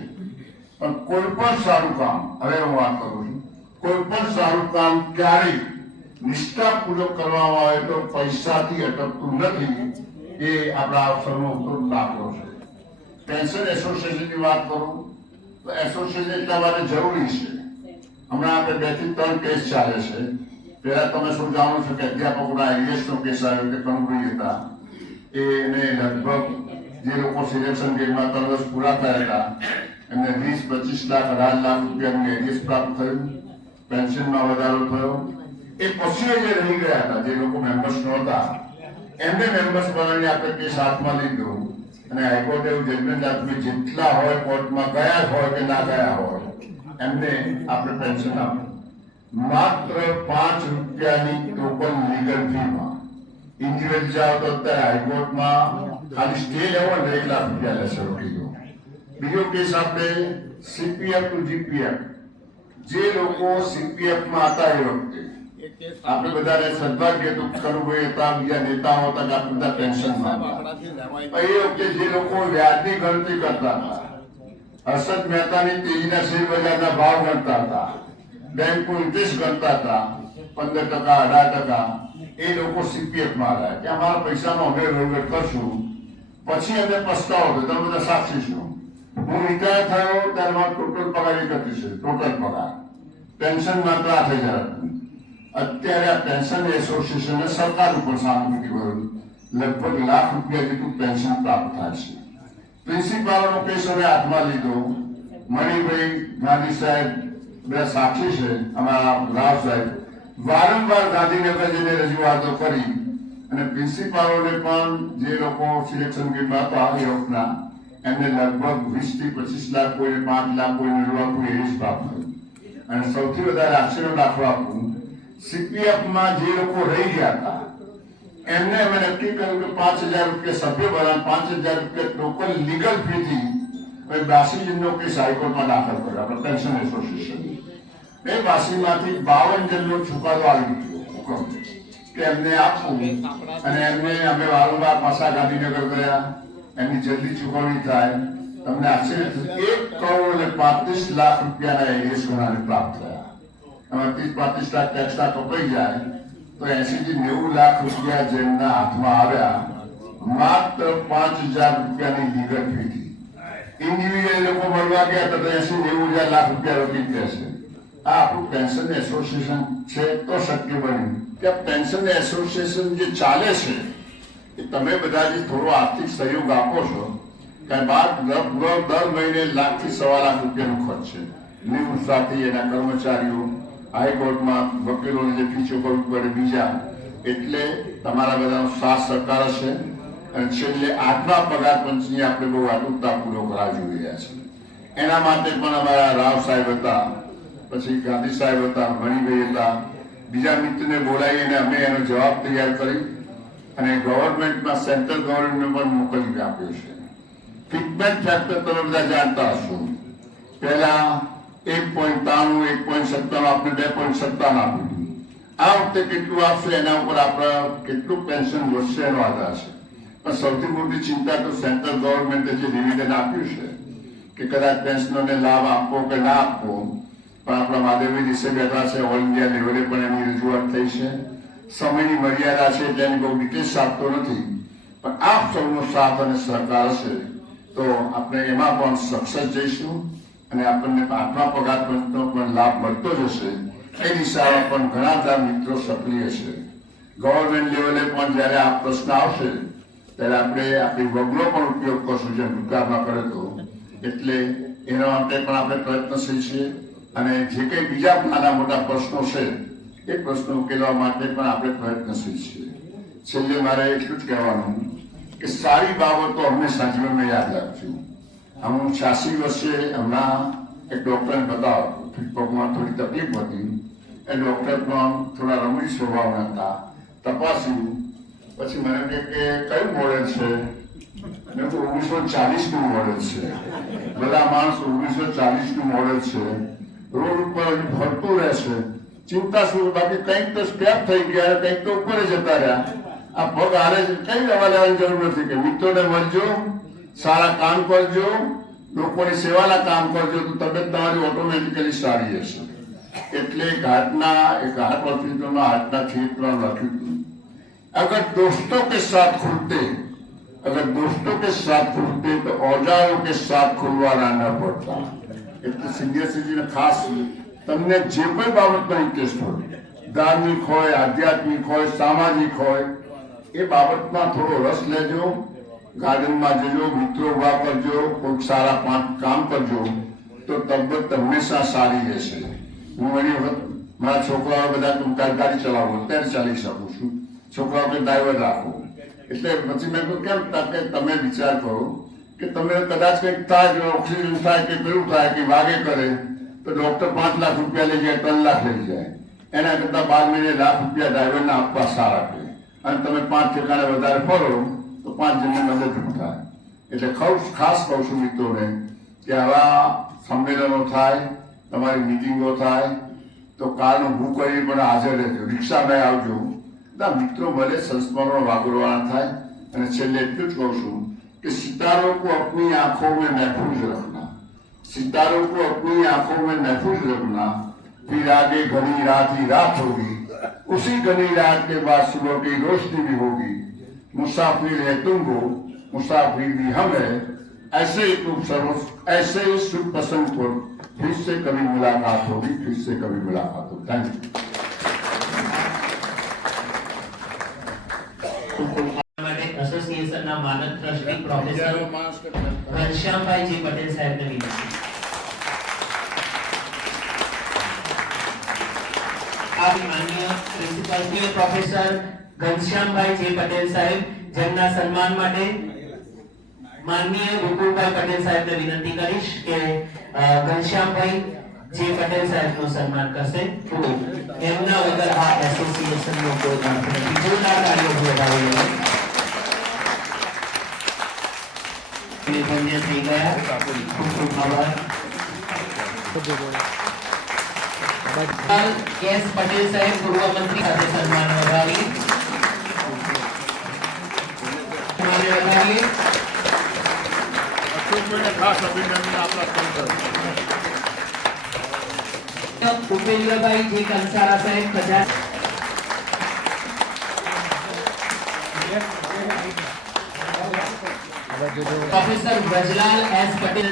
પણ કોઈ પણ સારું કામ, હવે હું વાત કરું છું, કોઈ પણ સારું કામ ક્યારેય નિષ્ઠાપૂર્વક કરવામાં આવે તો પૈસાથી અટકતું નથી. એ આપણા અવસરનો ઉત્તમ દાખલો છે. પેન્શન એસોસિએશનની વાત કરું તો એસોસિએશન એટલા માટે જરૂરી છે. હમણાં આપણે 2 થી 3 કેસ ચાલે છે. પહેલા તમે શું જાણો છો કે અધ્યાપકોના આઈએસનો કેસ આવ્યો કે કનુભાઈ હતા એને લગભગ જે લોકો સિલેક્શન ગેટમાં 3 વર્ષ પૂરા થયા હતા એમને 20-25 લાખ 18 લાખ રૂપિયાનું એરિયસ પ્રાપ્ત થયું. પેન્શનમાં વધારો થયો. એ પછી જે રહી ગયા હતા જે લોકો મેમ્બર્સ નહોતા એમને મેમ્બર્સ બનાવીને આપણે કેસ હાથમાં લીધો અને હાઈકોર્ટે એવું જજમેન્ટ આપ્યું જેટલા હોય કોર્ટમાં ગયા હોય કે ના ગયા હોય એમને આપણે પેન્શન આપ્યું. માત્ર 5 રૂપિયાની ટોકન લીગલ ફીમાં ઇન્ડિવિજ્યુઅલ જાઓ તો અત્યારે હાઈકોર્ટમાં ખાલી સ્ટે લેવો ને 1 લાખ રૂપિયા લેશે વકીલો. બીજો કેસ આપણે સીપીએફ ટુ જીપીએફ, જે લોકો સીપીએફમાં હતા એ વખતે આપણે બધાને સદભાગ્ય તો કનુભાઈ હતા, બીજા નેતાઓ હતા કે આપણે બધા પેન્શનમાં હતા. એ વખતે જે લોકો વ્યાજની ગણતરી કરતા હતા હર્ષદ મહેતાની તેજીના શેર બજારના ભાવ ગણતા હતા, બેંકો ઇન્ટરેસ્ટ ગણતા હતા, 15%, 18%. એ લોકો સીપીએફમાં આવ્યા કે અમારા પૈસાનો અમે વહીવટ કરશું. પછી અમે પસ્તાવો થયો, તમે બધા સાક્ષી છો. હું રિટાયર થયો ત્યારે મારો ટોટલ પગાર 31 છે, ટોટલ પગાર. પેન્શન માત્ર 8,000 હતું. અત્યારે આ પેન્શન એસોસિએશને સરકાર ઉપર સહાનુભૂતિ ભરેલું લગભગ ₹1,00,000 જેટલું પેન્શન પ્રાપ્ત થાય છે. પ્રિન્સિપાલનો કેસ હવે હાથમાં લીધો. મણિભાઈ ગાંધી સાહેબ બધા સાક્ષી છે, અમારા રાવ સાહેબ વારંવાર ગાંધીનગર જઈને રજૂઆતો કરી અને પ્રિન્સિપાલોને પણ જે લોકો સિલેક્શન ગેટમાં હતા એ વખતના એમને લગભગ 20 થી 25 લાખ, કોઈને 5 લાખ, કોઈને 9 લાખ, કોઈ એવી પ્રાપ્ત થયું. અને સૌથી વધારે આશ્ચર્યનો દાખલો આપું, સીપીએફમાં જે લોકો રહી ગયા હતા એમને અમે નક્કી કર્યું કે ₹5,000 સભ્ય ભરણ, ₹5,000 ટોકન લીગલ ફીથી 82 જણનો કેસ હાઈકોર્ટમાં દાખલ કર્યો આપણે પેન્શન એસોસિએશન. એ 82માંથી 52 જણનો ચુકાદો આવી ગયો હુકમ કે એમને આપવું, અને એમને અમે વારંવાર પાછા ગાંધીનગર ગયા, એમની જલ્દી ચૂકવણી થાય. તમને આશ્ચર્ય થશે, ₹1,35,00,000 એરિયસ ગુનાને પ્રાપ્ત થયા. એમાં 30-35 લાખ ટેક્સના કપાઈ જાય તો 80 થી 90 લાખ રૂપિયા જેમના હાથમાં આવ્યા માત્ર ₹5,000ની લીગલ ફીથી. ઇન્ડિવિડ્યુઅલ લોકો મળવા ગયા તો 80-90 લાખ રૂપિયા રોકી દેશે. આ આપણું પેન્શન એસોસિએશન છે તો શક્ય બન્યું કે પેન્શન એસોસિએશન જે ચાલે છે એ તમે બધા જે થોડો આર્થિક સહયોગ આપો છો, દર મહિને ₹1,00,000 થી ₹1,25,000 ખર્ચ છે. નિવૃત્ત સાથી, એના કર્મચારીઓ, હાઈકોર્ટમાં વકીલોને જે ફી ચૂકવવી પડે, બીજા, એટલે તમારા બધાનો સાથ સહકાર હશે. અને છેલ્લે 8મા પગાર પંચની આપણે બહુ આતુરતા પૂરો કરવા જોઈ રહ્યા છે. એના માટે પણ અમારા રાવ સાહેબ હતા, પછી ગાંધી સાહેબ હતા, મણિભાઈ હતા, બીજા મિત્રને બોલાવીને અમે એનો જવાબ તૈયાર કરી અને ગવર્મેન્ટમાં સેન્ટ્રલ ગવર્મેન્ટને પણ મોકલી આપ્યો છે. ફિટમેન્ટ ફેક્ટર તમે બધા જાણતા હશો, પહેલા 1.93, 1.57 આપણે 2.57 આપ્યું. આ વખતે કેટલું આપશે એના ઉપર આપણા કેટલું પેન્શન વધશે એનો આધાર છે. પણ સૌથી મોટી ચિંતા તો સેન્ટ્રલ ગવર્મેન્ટે જે ડિવિડન્ડ આપ્યું છે કે કદાચ પેન્શનરને લાભ આપવો કે ના આપવો, પણ આપણા મહાદેવભાઈ દિવસે બેઠા છે, ઓલ ઇન્ડિયા લેવલે પણ એની રજૂઆત થઈ છે. સમયની મર્યાદા છે તેની બહુ ડિટેલ્સ આપતો નથી, પણ આપ સૌનો સાથ અને સહકાર હશે તો આપણે એમાં પણ સક્સેસ જઈશું અને આપણને 8મા પગાર પંચનો પણ લાભ મળતો જ હશે. એ દિશામાં પણ ઘણા બધા મિત્રો સક્રિય છે. ગવર્મેન્ટ લેવલે પણ જ્યારે આ પ્રશ્ન આવશે ત્યારે આપણે આપણી વગનો પણ ઉપયોગ કરશું, જેમ ભૂતકાળમાં કરે તો. એટલે એના માટે પણ આપણે પ્રયત્નશીલ છીએ અને જે કંઈ બીજા નાના મોટા પ્રશ્નો છે એ પ્રશ્નો ઉકેલવા માટે પણ આપણે પ્રયત્નશીલ છીએ. છેલ્લે મારે એટલું જ કહેવાનું કે સારી બાબતો હંમેશા જીવનમાં યાદ રાખજો. હું 86 વર્ષે હમણાં એક ડૉક્ટરને બતાવ્યો, પગમાં થોડી તકલીફ હતી. એ ડૉક્ટર પણ થોડા રમણી સ્વભાવના હતા. તપાસ્યું પછી મને કહે કે કયું મોડેલ છે? મેં તો 1940નું મોડેલ છે. બધા માણસ 1940નું મોડેલ છે, રોડ ઉપર હજુ ફરતું રહેશે, ચિંતા શું? બાકી કંઈક તો સ્ટેપ થઈ ગયા, કંઈક તો ઉપર જતા રહ્યા. આ પગ હારે છે, કઈ દવા લેવાની જરૂર નથી. કે મિત્રોને મળજો, સારા કામ કરજો, લોકોની સેવાના કામ કરજો તો તબિયત તમારી ઓટોમેટિકલી સારી હશે. એટલે એક હાર્ટ હોસ્પિટલમાં હાર્ટના થિયેટરમાં લખ્યું હતું, अगर दोस्तों के साथ खुलते तो औजारों के साथ खुलवाना न पड़ता. એટલે સિનિયરસિટીને ખાસ તમને જે કોઈ બાબતમાં ઇન્ટરેસ્ટ હોય, ધાર્મિક હોય, આધ્યાત્મિક હોય, સામાજિક હોય, એ બાબતમાં થોડો રસ લેજો. ગાર્ડનમાં જજો, મિત્રો ઉભા કરજો, કોઈક સારા 5 કામ કરજો તો તબિયત હંમેશા સારી રહેશે. હું ઘણી વખત મારા છોકરાઓ બધા ગાડી ચલાવો ત્યારે ચાલી શકું છું, છોકરાઓને ડ્રાઈવર રાખો. એટલે પછી મેં કહ્યું કેમ? કે તમે વિચાર કરો કે તમે કદાચ કંઈક થાય કે ઓક્સિજન થાય કે પેલું થાય કે વાગે કરે તો ડૉક્ટર 5 લાખ રૂપિયા લઈ જાય, 3 લાખ લઈ જાય. એના કરતાં 12 મહિને લાખ રૂપિયા ડ્રાઈવરને આપવા સારા છે. અને તમે 5 ઠેકાણે વધારે ફરો તો 5 જણને મદદરૂપ થાય. એટલે ખાસ કહું છું મિત્રોને કે આવા સંમેલનો થાય, તમારી મિટિંગો થાય તો કારનું ભૂ કરી પણ હાજર રહેજો, રિક્ષામાં આવજો. મિત્રો ભલે સંસ્મરણો વાગોરવાના થાય. અને છેલ્લે એટલું જ કહું છું કે સિતારોं को अपनी आंखों में महफूज रखना सितारों को अपनी आंखों में महफूज रखना, फिर आगे घनी रात ही रात होगी, उसी घनी रात के बाद सुबह की रोशनी भी होगी। मुसाफिर है तुम हो, मुसाफिर भी हम है। ऐसे ऐसे शुभ प्रसंग पर फिर से कभी मुलाकात होगी, फिर से कभी मुलाकात होगी। Thank you. एसोसिएशनના માનદ ટ્રસ્ટી પ્રોફેસર ઘનશ્યામભાઈ જી પટેલ સાહેબને વિનંતી। આ માનનીય પ્રિન્સિપાલ શ્રી પ્રોફેસર ઘનશ્યામભાઈ જી પટેલ સાહેબ, જેમના સન્માન માટે માનનીય ગોકુળભાઈ પટેલ સાહેબને વિનંતી કરીશ કે ઘનશ્યામભાઈ જી પટેલ સાહેબનું સન્માન કરશે। એમના વગર આ એસોસિએશનનો કોઈ અર્થ નથી। જોરદાર તાળીઓથી વધાવી લઈએ। ધન્ય થઈ ગયા, ખૂબ ખૂબ આભાર। એસ પટેલ સાહેબ પૂર્વ મંત્રી સાથે સન્માન વધાવીએ। ભૂપેન્દ્રભાઈ જી કંસારા સાહેબ ખજાન પ્રોફેસર વ્રજલાલ એસ પટેલ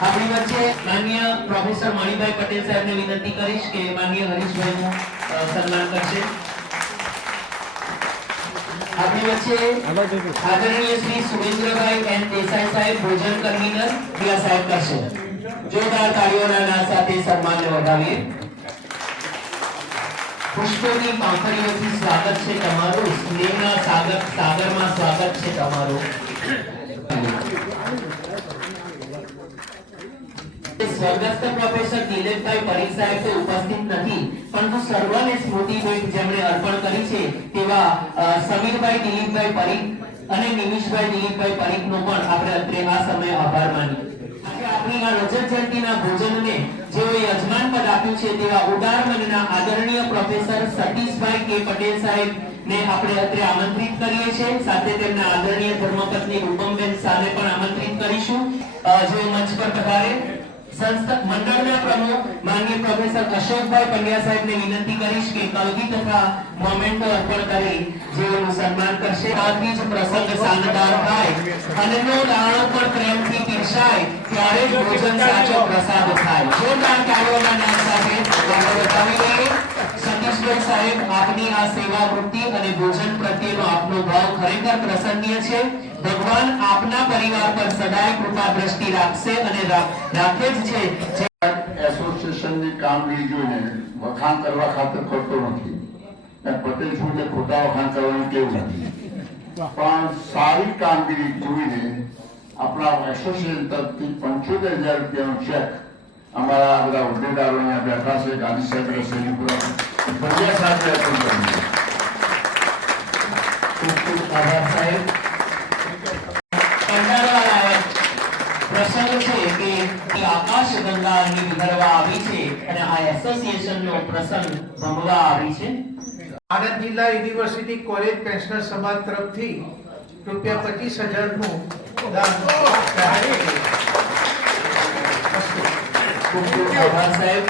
આપણી વચ્ચે માનનીય પ્રોફેસર મણિભાઈ પટેલ સાહેબને વિનંતી કરીશ કે માનનીય હરીશભાઈનું સન્માન કરશે। આપણી વચ્ચે આદરણીય શ્રી સુરેન્દ્રભાઈ એન દેસાઈ સાહેબ ભોજન કન્વીનર ક્રિયા સાહેબ કરશે। જોરદાર તાળીઓના નાદ સાથે સન્માનને વધાવીએ। પુષ્પોની પાંખડીઓથી સ્વાગત છે તમારું, સ્નેહના સાગરમાં સ્વાગત છે તમારું। સ્વર્ગસ્થ પ્રોફેસર દિલીપભાઈ પરીખ સાહેબ તો ઉપસ્થિત નથી, પરંતુ સર્વને સ્મૃતિ ભેટ જેમણે અર્પણ કરી છે તેવા સમીરભાઈ દિલીપભાઈ પરીખ અને નિમિષભાઈ દિલીપભાઈ પરીખનો પણ આપણે અત્રે આ સમયે આભાર માનીએ। આજે આપણી આ રજત જયંતિના ભોજનને જેઓ યજમાન પદ આપ્યું છે તેવા ઉદાર મનના આદરણીય પ્રોફેસર સતીશભાઈ કે પટેલ સાહેબ ને આપણે અત્રે આમંત્રિત કરીએ છીએ। સાથે તેમના આદરણીય ધર્મપત્ની રૂપમબેન શાહને પણ આમંત્રિત કરીશું, જેઓ મંચ પર પધારે। संस्था मंडळના प्रमुख माननीय प्रोफेसर अशोकभाई पंड्या साहेबને વિનંતી કરીશ કે કલગી તથા મોમેન્ટો અર્પણ કરી જેઓનું સન્માન કરશે। આજની જ પ્રસંગ શાનદાર થાય, અન્નનો દાણો પણ પ્રેમથી પીરસાય, ત્યારે જ ભોજન સાચો પ્રસાદ થાય। જોરદાર તાળીઓના નાદ સાથે આપણે બતાવી લઈએ। સતીશભાઈ સાહેબ, આપની આ સેવા વૃત્તિ અને ભોજન પ્રત્યેનો આપનો ભાવ ખરેખર પ્રશંસનીય છે। ભગવાન આપના પરિવાર પર સદાય કૃપા દ્રષ્ટિ રાખશે અને રાખે જ છે। એસોસિએશનની કામગીરી જોઈને વખાણ કરવા ખાતર કરતો નથી, પટેલ છું કે ખોટા વખાણ કરવાનું કેવું નથી, પણ સારી કામગીરી જોઈને આપણા એસોસિએશન તરફથી 75,000 રૂપિયાનો ચેક અમારા બધા હોદ્દેદારો અહીંયા બેઠા છે, ગાંધી સાહેબ શેરીપુરા પંડ્યા સાહેબ અર્પણ કર્યું। ખૂબ ખૂબ આભાર સાહેબ। પ્રસંગ છે કે આકાશ ગંગા અહીં વિહરવા આવી છે અને આ એસોસિએશનનો પ્રસંગ ભમવા આવી છે। આણંદ જિલ્લા યુનિવર્સિટી કોલેજ પેન્શનર સમાજ તરફથી રૂપિયા 25,000નું દાન ખૂબ ખૂબ આભાર સાહેબ।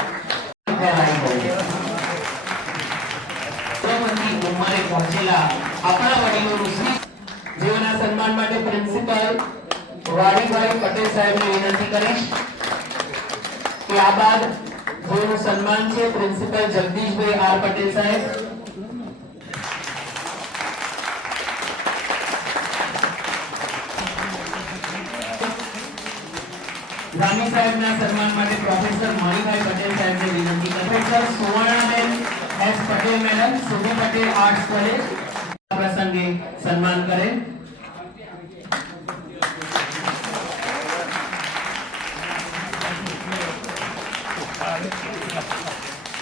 ઉંમરે પહોંચેલા આપણા વડીલોનું જેઓના સન્માન માટે પ્રિન્સિપાલ વાડીભાઈ પટેલ સાહેબને વિનંતી કરીશ ત્યારબાદ જેનું સન્માન છે પ્રિન્સિપલ જગદીશભાઈ આર પટેલ સાહેબ, રામી સાહેબના સન્માન માટે પ્રોફેસર મણિભાઈ પટેલ સાહેબને વિનંતી કરી professor Suvarnaben S Patel madam, Subhi Patel arts college પ્રસંગે સન્માન કરે।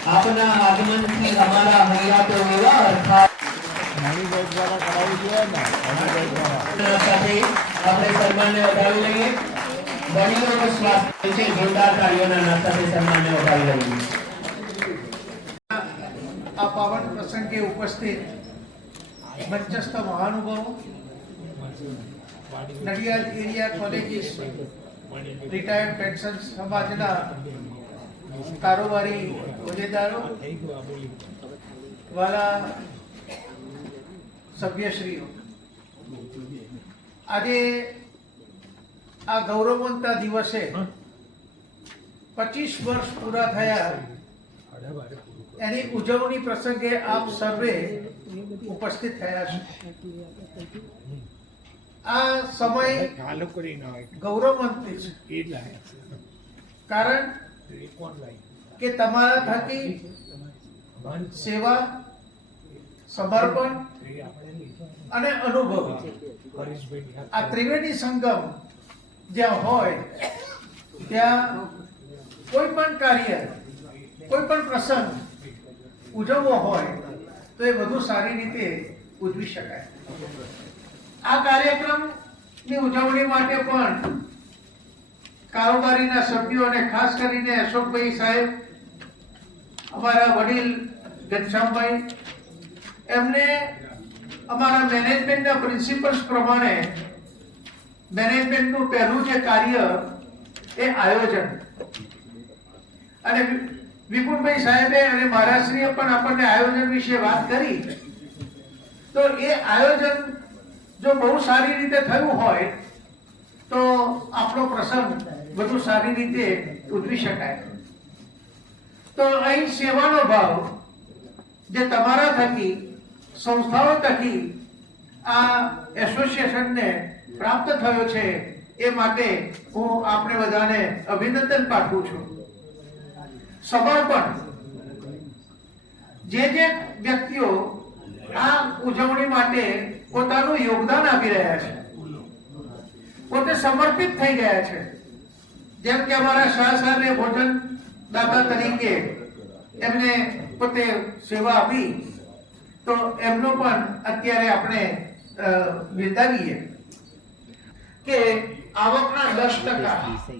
આપના આગમનથી અમારા હૈયા તો એવા અર્થાત સાથે આપણે સન્માનને વધાવી લઈએ। વડીલોનો સ્વાસ્થ્ય છે, જોરદાર તાળીઓના નાદ સાથે સન્માનને વધાવી લઈએ। આ પાવન પ્રસંગે ઉપસ્થિત મંચસ્થ મહાનુભાવો, Nadiad area colleges retired pension સમાજના કારોબારી હોદ્દેદારો, વાલા સભ્યશ્રીઓ, આજે આ ગૌરવવંતા દિવસે 25 વર્ષ પૂરા થયા એની ઉજવણી પ્રસંગે આપ સર્વે ઉપસ્થિત થયા છે. આ સમય ગૌરવવંતી છે, કારણ કે તમારા થકી સેવા, સમર્પણ અને અનુભવ આ ત્રિવેણી સંગમ જ્યાં હોય ત્યાં કોઈ પણ કાર્ય, કોઈ પણ પ્રસંગ ઉજવવો હોય તો એ વધુ સારી રીતે ઉજવી શકાય. આ કાર્યક્રમની ઉજવણી માટે પણ કારોબારીના સભ્યો અને ખાસ કરીને અશોકભાઈ સાહેબ, અમારા વડીલ ઘનશ્યામભાઈ, એમને અમારા મેનેજમેન્ટના પ્રિન્સિપલ્સ પ્રમાણે મેનેજમેન્ટનું પહેલું જે કાર્ય એ આયોજન, અને વિપુલભાઈ સાહેબે અને મહારાજશ્રીએ પણ આપણને આયોજન વિશે વાત કરી. તો એ આયોજન જો બહુ સારી રીતે થયું હોય તો આપણો પ્રસંગ વધુ સારી રીતે ઉજવી શકાય. તો અહીં સેવાનો ભાવ જે તમારા થકી, સંસ્થાઓ થકી આ એસોસિએશનને પ્રાપ્ત થયો છે એ માટે હું આપણે બધાને અભિનંદન પાઠવું છું. સમર્પણ, જે વ્યક્તિઓ આ ઉજવણી માટે પોતાનું યોગદાન આપી રહ્યા છે, પોતે સમર્પિત થઈ ગયા છે, જેમ કે અમારા શાહ સાહેબે ભોજન દાતા તરીકે એમને પોતે સેવા આપી, તો એમનો પણ અત્યારે આપણે બિરદાવીએ કે આવકના 10%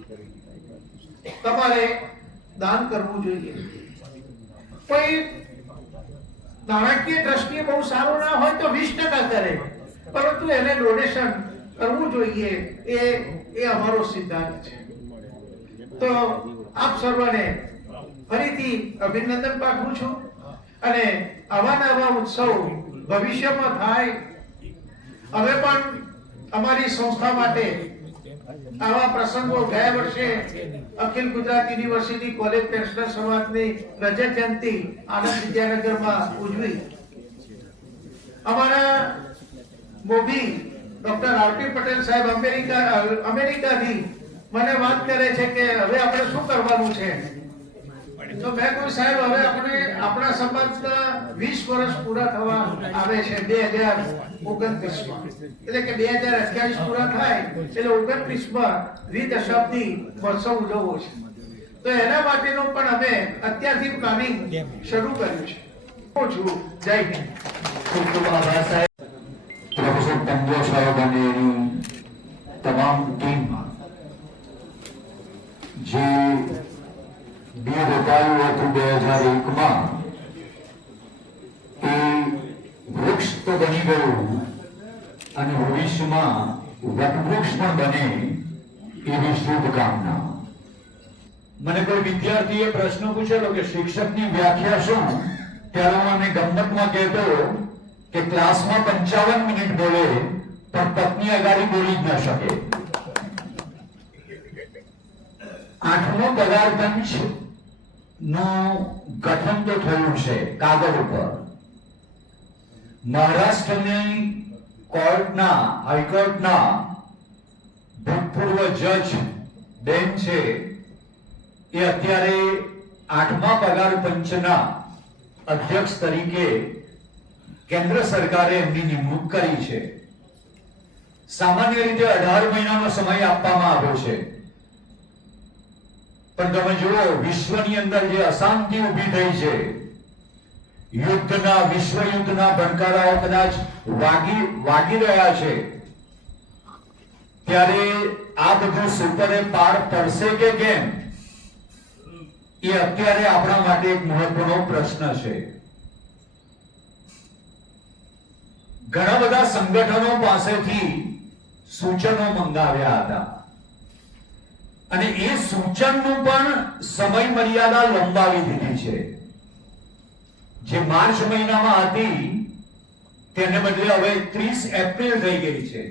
તમારે દાન કરવું જોઈએ. કોઈ નાણાકીય દ્રષ્ટિએ બહુ સારું ના હોય તો 20% કરે, પરંતુ એને ડોનેશન કરવું જોઈએ. એ અમારો સિદ્ધાંત છે. તો આપ સર્વને ફરીથી અભિનંદન પાઠવું છું, અને આવા નવા ઉત્સવ ભવિષ્યમાં થાય. હવે પણ અમારી સંસ્થા માટે આવા પ્રસંગો ગયા વર્ષે અખિલ ગુજરાત યુનિવર્સિટી કોલેજ પેન્શનર સમાજની રજત જયંતિ આનંદ વિદ્યાનગરમાં ઉજવી. અમારા મોભી ડોક્ટર આરપી પટેલ સાહેબ અમેરિકાથી મને વાત કરે છે કે હવે આપણે શું કરવાનું છે. તો મેં કહ્યું સાહેબ હવે આપણે આપણા સમાજના 20 વર્ષ પૂરા થવા આવે છે 2029માં, એટલે કે 2028 પૂરા થાય એટલે 29માં દ્વિદશાબ્દી મહોત્સવ ઉજવવો છે. તો એના માટેનું પણ અમે અત્યારથી પ્લાનિંગ શરૂ કર્યું છે. હું છું. જય હિન્દ. ખૂબ ખૂબ આભાર સાહેબ. પ્રોફેસર તંજો સાહેબ અને એની તમામ ટીમ જે બી બતાવ્યું હતું 2001માં એ વૃક્ષ તો બની ગયું અને ભવિષ્યમાં વટવૃક્ષ પણ બને એવી શુભકામના. મને કોઈ વિદ્યાર્થીએ પ્રશ્ન પૂછેલો કે શિક્ષકની વ્યાખ્યા શું, ત્યારે હું મને ગમ્મતમાં કહેતો કે ક્લાસમાં 55 મિનિટ બોલે પણ પત્ની અગાડી બોલી જ ન શકે. 8મો પગાર પંચ નું ગઠન તો થયું છે કાગળ ઉપર. મહારાષ્ટ્રની કોર્ટના, હાઈકોર્ટના ભૂતપૂર્વ જજ બેન છે એ અત્યારે 8મા પગાર પંચના અધ્યક્ષ તરીકે કેન્દ્ર સરકારે એમની નિમણૂક કરી છે. સામાન્ય રીતે 18 મહિનાનો સમય આપવામાં આવ્યો છે, પણ તમે જુઓ વિશ્વની અંદર જે અશાંતિ ઊભી થઈ છે, યુદ્ધના, વિશ્વ યુદ્ધના ભણકારાઓ કદાચ વાગી રહ્યા છે, ત્યારે આ બધું સુપરે પાર પડશે કે કેમ એ અત્યારે આપણા માટે એક મહત્વનો પ્રશ્ન છે. ઘણા બધા સંગઠનો પાસેથી સૂચનો મંગાવ્યા હતા અને એ સૂચનનું પણ સમય મર્યાદા લંબાવી દીધી છે. જે માર્ચ મહિનામાં હતી તેને બદલે હવે 30 એપ્રિલ થઈ ગઈ છે.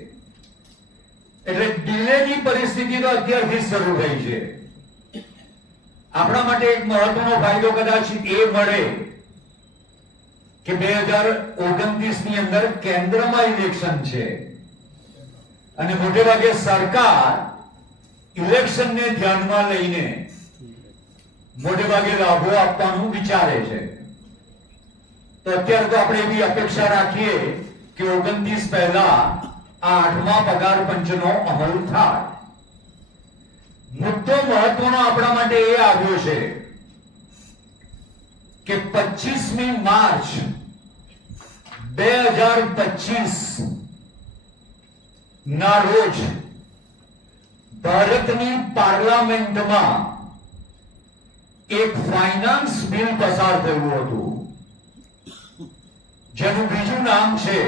એટલે ડિલેની પરિસ્થિતિ તો અત્યારથી શરૂ થઈ છે. આપણા માટે એક મહત્વનો ફાયદો કદાચ એ મળે કે 2029 ની અંદર કેન્દ્રમાં ઇલેક્શન છે અને મોટે ભાગે સરકાર ઇલેક્શનને ધ્યાનમાં લઈને મોટે ભાગે લાભો આપવાનું વિચારે છે. તો અત્યારે તો આપણે એવી અપેક્ષા રાખીએ કે 29 પહેલા આ 8મા પગાર પંચનો અમલ થાય. મુદ્દો મહત્વનો આપણા માટે એ આવ્યો છે કે 25મી માર્ચ 2025 ના રોજ ભારતની પાર્લામેન્ટમાં એક ફાઇનાન્સ બિલ પસાર થયું હતું જેનું બીજું નામ છે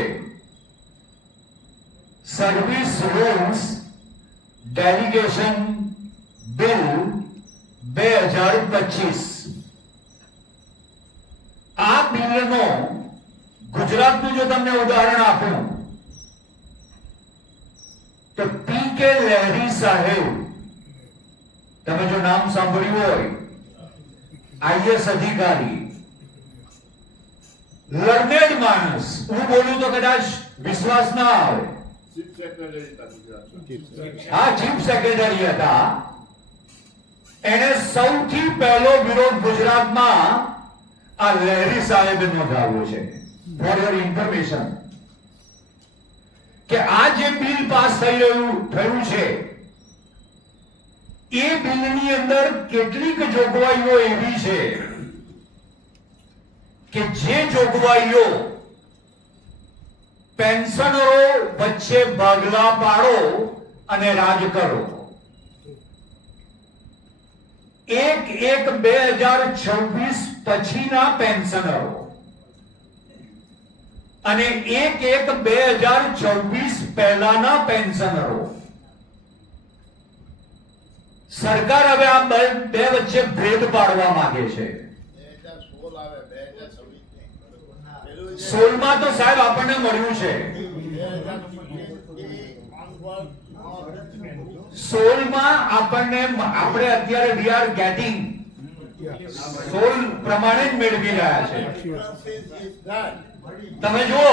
સર્વિસ રૂલ્સ ડેલિગેશન બિલ 2025. આ બિલનો ગુજરાતનું જો તમને ઉદાહરણ આપું તો પી.કે. લહેરી સાહેબ, તમે જો નામ સાંભળ્યું હોય, આઈએસ અધિકારી, લર્નેડ માણસ, હું બોલું તો કદાચ વિશ્વાસ ના આવે, હા ચીફ સેક્રેટરી હતા. એને સૌથી પહેલો વિરોધ ગુજરાતમાં આ લહેરી સાહેબે નોંધાવ્યો છે. ફોર યોર ઇન્ફોર્મેશન કે આ જે બિલ પાસ થયું છે એ બિલની અંદર કેટલીક જોગવાઈઓ એવી છે કે જે જોગવાઈઓ પેન્શનરો વચ્ચે ભાગલા પાડો અને રાજ કરો. 1/1/2026 પછીના પેન્શનરો અને 1/1/2024 પહેલાના પેન્શનરો. સરકાર હવે આ બે વચ્ચે ભેદ પાડવા માંગે છે. 16માં તો સાહેબ આપણને મળ્યું છે. 16માં આપણે અત્યારે વી આર ગેટિંગ 16 પ્રમાણે જ મેળવી રહ્યા છે. તમે જુઓ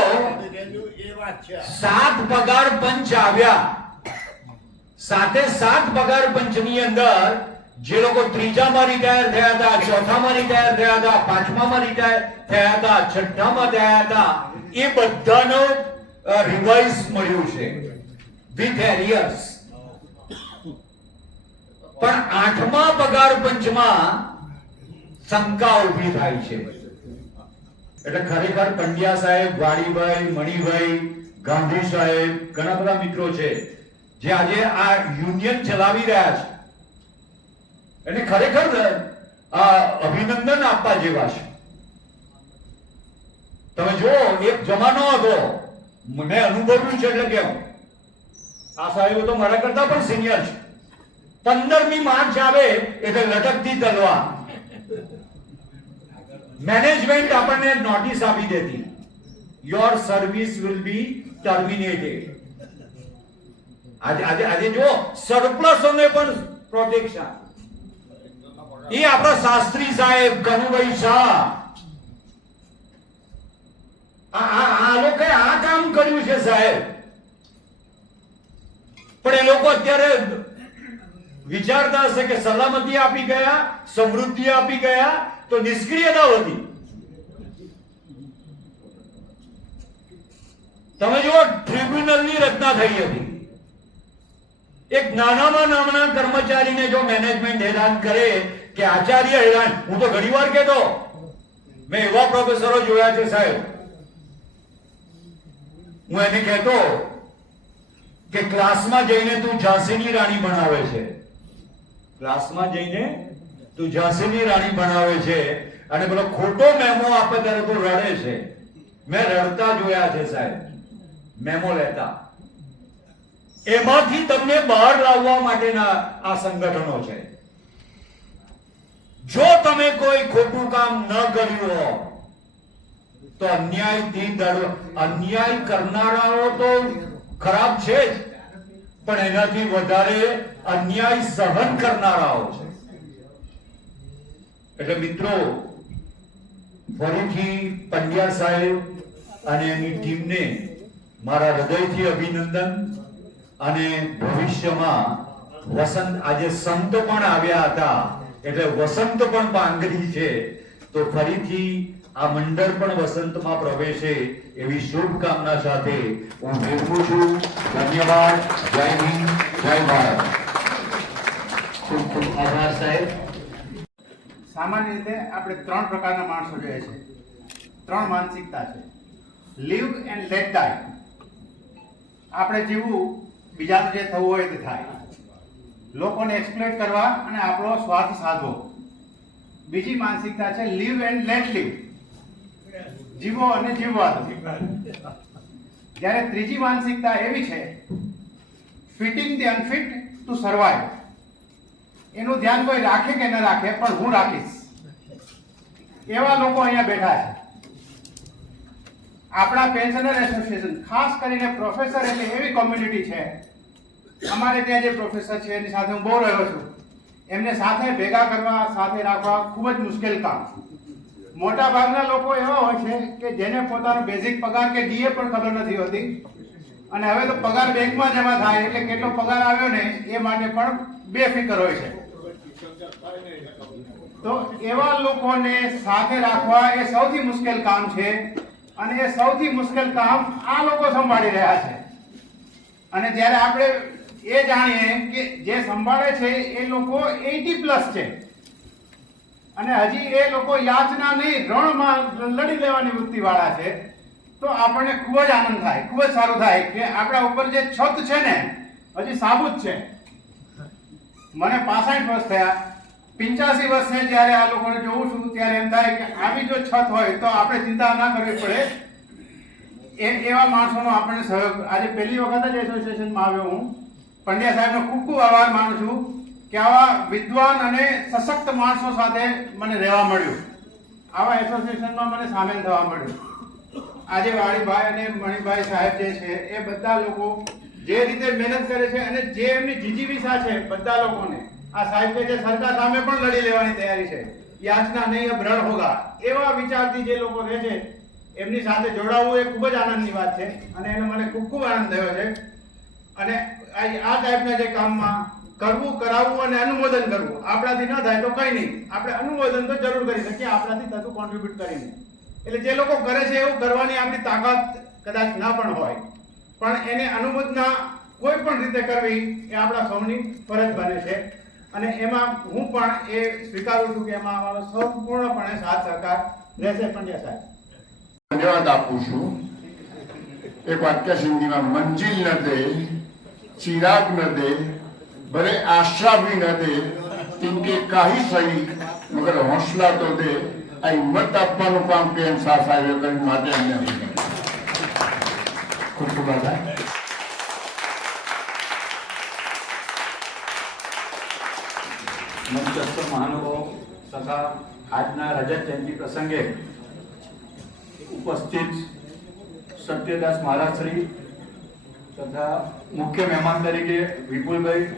7 પગાર પંચ આવ્યા, સાથે 7 પગાર પંચની અંદર જે લોકો 3જામાં રિટાયર થયા હતા, 4થામાં રિટાયર થયા હતા, 5મામાં રિટાયર થયા હતા, 6થામાં થયા હતા, એ બધાનો રિવાઇઝ મળ્યું છે વિથ એરિયર્સ. પણ 8મા પગાર પંચમાં શંકા ઉભી થાય છે. એટલે ખરેખર પંડ્યા સાહેબ, વાડીભાઈ, મણિભાઈ, ગાંધી સાહેબ, ઘણા બધા મિત્રો છે જે આજે આ યુનિયન ચલાવી રહ્યા છે. એને ખરેખર અભિનંદન આપવા જેવા છે. તમે જુઓ, એક જમાનો હતો, મેં અનુભવ્યું છે એટલે કેમ, આ સાહેબો તો મારા કરતા પણ સિનિયર છે. 15મી માર્ચ આવે એટલે લટકતી તલવાર મેનેજમેન્ટ આપણને નોટિસ આપી દેતી, your service will be terminated. આજે જો સરપ્લસોને પણ પ્રોટેક્શન. એ આપણા શાસ્ત્રી સાહેબ, કનુભાઈ શાહ, આ લોકોએ આ કામ કર્યું છે સાહેબ. પણ એ લોકો અત્યારે વિચારતા હશે કે સલામતી આપી ગયા, સમૃદ્ધિ આપી ગયા, તો નિષ્ક્રિયતા વધી. તમે જુઓ, ટ્રિબ્યુનલની રચના થઈ હતી. એક નાનામાં નાના કર્મચારીને જો મેનેજમેન્ટ હેરાન કરે કે આચાર્ય હેરાન, હું તો ઘણીવાર કહેતો, મેં એવા પ્રોફેસરો જોયા છે સાહેબ, હું એને કહેતો કે ક્લાસમાં જઈને તું ઝાંસીની રાણી બનાવે છે, ક્લાસમાં જઈને તું ઝાંસીની રાણી બનાવે છે અને પેલો ખોટો મેમો આપે ત્યારે તું રડે છે. મેં રડતા જોયા છે સાહેબ. મેમો લેતા. એમાંથી તમને બહાર લાવવા માટેના આ સંગઠનો છે. જો તમે કોઈ ખોટું કામ ન કર્યું હોય તો અન્યાય કરનારાઓ તો ખરાબ છે જ, પણ એનાથી વધારે અન્યાય સહન કરનારાઓ છે. એટલે મિત્રો, ફરીથી પંડ્યા સાહેબ અને એની ટીમને મારા હૃદયથી અભિનંદન. અને ભવિષ્યમાં વસંત, આજે સંત પણ આવ્યા હતા એટલે વસંત પણ પાંગરી છે, તો ફરીથી આ મંડળ પણ વસંતમાં પ્રવેશે એવી શુભકામના સાથે હું વિરમું છું. ધન્યવાદ. જય હિન્દ, જય ભારત. ખૂબ ખૂબ આભાર સાહેબ. સામાન્ય રીતે આપણે 3 પ્રકારના માણસો જોઈએ છે, 3 માનસિકતા છે. લીવ એન્ડ લેટ ડાય. આપણે જીવવું, બીજાનું જે થવું હોય તે થાય. લોકોને એક્સપ્લોઇટ કરવા અને આપણો સ્વાર્થ સાધવો. બીજી માનસિકતા છે લીવ એન્ડ લેટ લીવ. જીવો અને જીવવા દો. જ્યારે ત્રીજી માનસિકતા એવી છે fitting the unfit two survive. એનું ધ્યાન કોઈ રાખે કે ન રાખે, પણ હું રાખીશ. એવા લોકો અહીંયા બેઠા છે. આપણા પેન્શનર એસોસિએશન, ખાસ કરીને પ્રોફેસર એટલે એવી કોમ્યુનિટી છે. અમારે ત્યાં જે પ્રોફેસર છે એની સાથે હું બહુ રહ્યો છું. એમને સાથે ભેગા કરવા, સાથે રાખવા ખૂબ જ મુશ્કેલ કામ. મોટા ભાગના લોકો એવા હોય છે કે જેને પોતાનો બેઝિક પગાર કે ડીએ પણ ખબર નથી હોતી, અને હવે તો પગાર બેંકમાં જમા થાય એટલે કેટલો પગાર આવ્યો ને એ માટે પણ બેફિકર હોય છે. તો એવા લોકોને સાથે રાખવા એ સૌથી મુશ્કેલ કામ છે, અને એ સૌથી મુશ્કેલ કામ આ લોકો સંભાળી રહ્યા છે. અને જ્યારે આપણે એ જાણીએ કે જે સંભાળે છે એ લોકો 80+ છે, અને હજી એ લોકો યાચના નહીં રણમાં લડી લેવાની વૃત્તિ વાળા છે, તો આપણને ખૂબ જ આનંદ થાય, ખૂબ જ સારું થાય કે આપણા ઉપર જે છત છે ને હજી સાબુત છે. મને 65 વર્ષ થયા. 85 વર્ષે જ્યારે આ લોકોને જોઉં છું ત્યારે એમ થાય કે આવી જો છત હોય તો આપણે ચિંતા ના કરવી પડે. એવા માણસોનો આપણને સહયોગ. આજે પહેલી વખત જ એસોસિએશનમાં આવ્યો હું. પંડ્યા સાહેબનો ખૂબ ખૂબ આભાર માનું છું કે આવા વિદ્વાન અને સશક્ત માણસો સાથે મને રહેવા મળ્યું. આવા એસોસિએશનમાં મને સામેલ થવા મળ્યું. આજે વાળીભાઈ અને મણિભાઈ સાહેબ જે છે એ બધા લોકો જે રીતે મહેનત કરે છે અને જે એમની જીજીવિષા છે બધા લોકોને, આ સાહેબ કે જે સરકાર સામે પણ લડી લેવાની તૈયારી છે, યાચના નહીં અબ રણ હોગા, એવા વિચારથી જે લોકો રહે છે એમની સાથે જોડાવવું એ ખૂબ જ આનંદની વાત છે. અને એનો મને ખૂબ ખૂબ આનંદ થયો છે. અને આ ટાઈપના જે કામમાં કરવું, કરાવવું અને અનુમોદન કરવું, આપણાથી ન થાય તો કંઈ નહીં, આપણે અનુમોદન તો જરૂર કરી શકીએ આપણાથી થતું કોન્ટ્રીબ્યુટ કરીને. એટલે જે લોકો કરે છે એવું કરવાની આપણી તાકાત કદાચ ના પણ હોય, પણ એને અનુમોદના કોઈ પણ રીતે કરવી એ આપણા સૌની ફરજ બને છે. અને એમાં હું પણ એ સ્વીકારું છું કે એમાં અમારો સંપૂર્ણપણે સાથ સહકાર રહેશે. પંડ્યા સાહેબ, ધન્યવાદ આપું છું. એક વાક્ય સિંધીમાં, મંજિલ ન દે, ચિરાગ ન દે, ભલે આશા भी न दे, इनके काही सही मगर હોંસલા તો દે. આ હિંમત આપવાનું કામ PM શાહ સાહેબે કર્યું, માટે એમને ખૂબ ખૂબ આભાર. મંચસ્થ મહાનુભાવો તથા આજના રજત જયંતિ પ્રસંગે ઉપસ્થિત સત્યદાસ મહારાજશ્રી તથા મુખ્ય મહેમાન તરીકે વિપુલભાઈ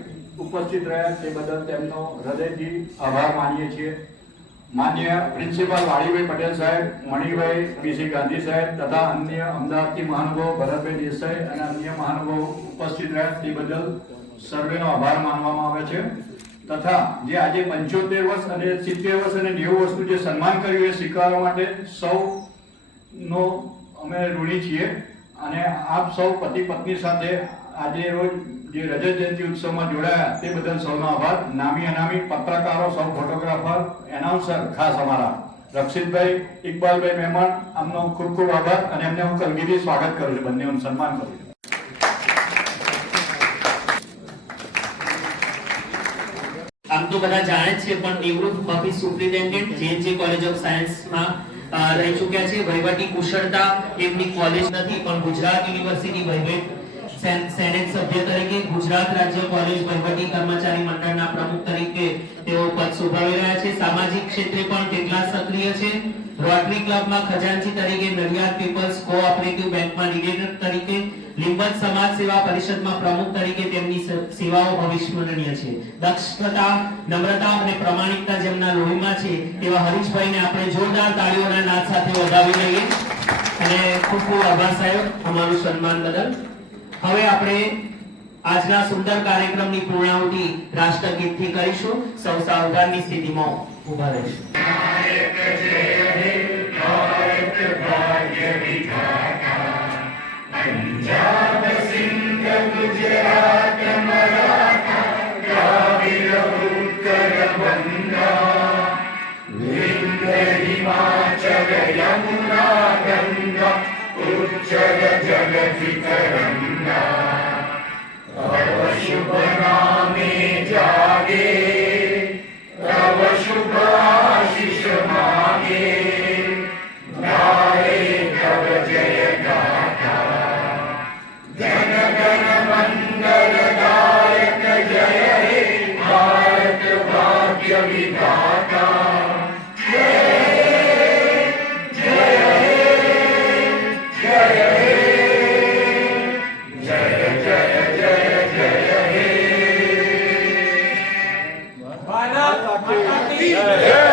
ઉપસ્થિત રહ્યા તે બદલ તેમનો હૃદયથી આભાર માનીએ છીએ. માન્ય પ્રિન્સિપાલ વાળીભાઈ પટેલ સાહેબ, મણિભાઈ PC ગાંધી સાહેબ તથા અન્ય અમદાવાદથી મહાનુભાવ ભરતભાઈ દેસાઈ અને અન્ય મહાનુભાવો ઉપસ્થિત રહ્યા તે બદલ સર્વેનો આભાર માનવામાં આવે છે. તથા જે આજે 75 વર્ષ અને 70 વર્ષ અને 90 વર્ષનું જે સન્માન કર્યું એ સ્વીકારવા માટે સૌનો અમે ઋણી છીએ. અને આપ સૌ પતિ પત્ની સાથે આજે રોજ જે રજત જયંતિ ઉત્સવમાં જોડાયા તે બદલ સૌનો આભાર. નામી અનામી પત્રકારો, સૌ ફોટોગ્રાફર, એનાઉન્સર, ખાસ અમારા રક્ષિતભાઈ, ઇકબાલભાઈ મહેમાન, આમનો ખૂબ ખૂબ આભાર. અને એમને હું કલગીથી સ્વાગત કરું છું, બંનેનું સન્માન કરું છું. આમ તો બધા જાણે જ છે, પણ નિવૃત્ત office superintendent JNJ college of સાયન્સમાં રહી ચૂક્યા છે. વહીવટી કુશળતા એમની કોલેજ નથી, પણ ગુજરાત યુનિવર્સિટી વહીવટ સેનેટ સભ્ય તરીકે, ગુજરાત રાજ્ય કોલેજ વહીવટી કર્મચારી મંડળના પ્રમુખ તરીકે તેઓ પદ શોભાવી રહ્યા છે. સામાજિક ક્ષેત્રે પણ કેટલા સક્રિય છે. રોટરી ક્લબમાં ખજાનચી તરીકે, નડિયાદ પીપલ્સ કોઓપરેટિવ બેંકમાં ડિરેક્ટર તરીકે, લીંબત સમાજ સેવા પરિષદમાં પ્રમુખ તરીકે તેમની સેવાઓ અવિસ્મરણીય છે. દક્ષતા, નમ્રતા અને પ્રમાણિકતા જેમના લોહીમાં છે તેવા હરીશભાઈને આપણે જોરદાર તાળીઓના નાદ સાથે વધાવી લઈએ અને ખૂબ ખૂબ આભાર સાહેબ અમારું સન્માન બદલ. હવે આપણે આજના સુંદર કાર્યક્રમની પૂર્ણાહુતિ રાષ્ટ્રગીતથી કરીશું. સૌ સાવધાનની સ્થિતિમાં ઊભા રહીશું. पंजाब सिंध गुजरात मराठा द्राविड़ उत्कल बंगा विंध्य हिमाचल यमुना गंगा उच्चल जगति तरंगा तव शुभ नामे जागे तव शुभ आशीष मांगे गाए तव जय गाथा जन गण मंगल दायक जय हे भारत भाग्य विधाता जय जय जय जय जय जय जय हे भारत माता की जय।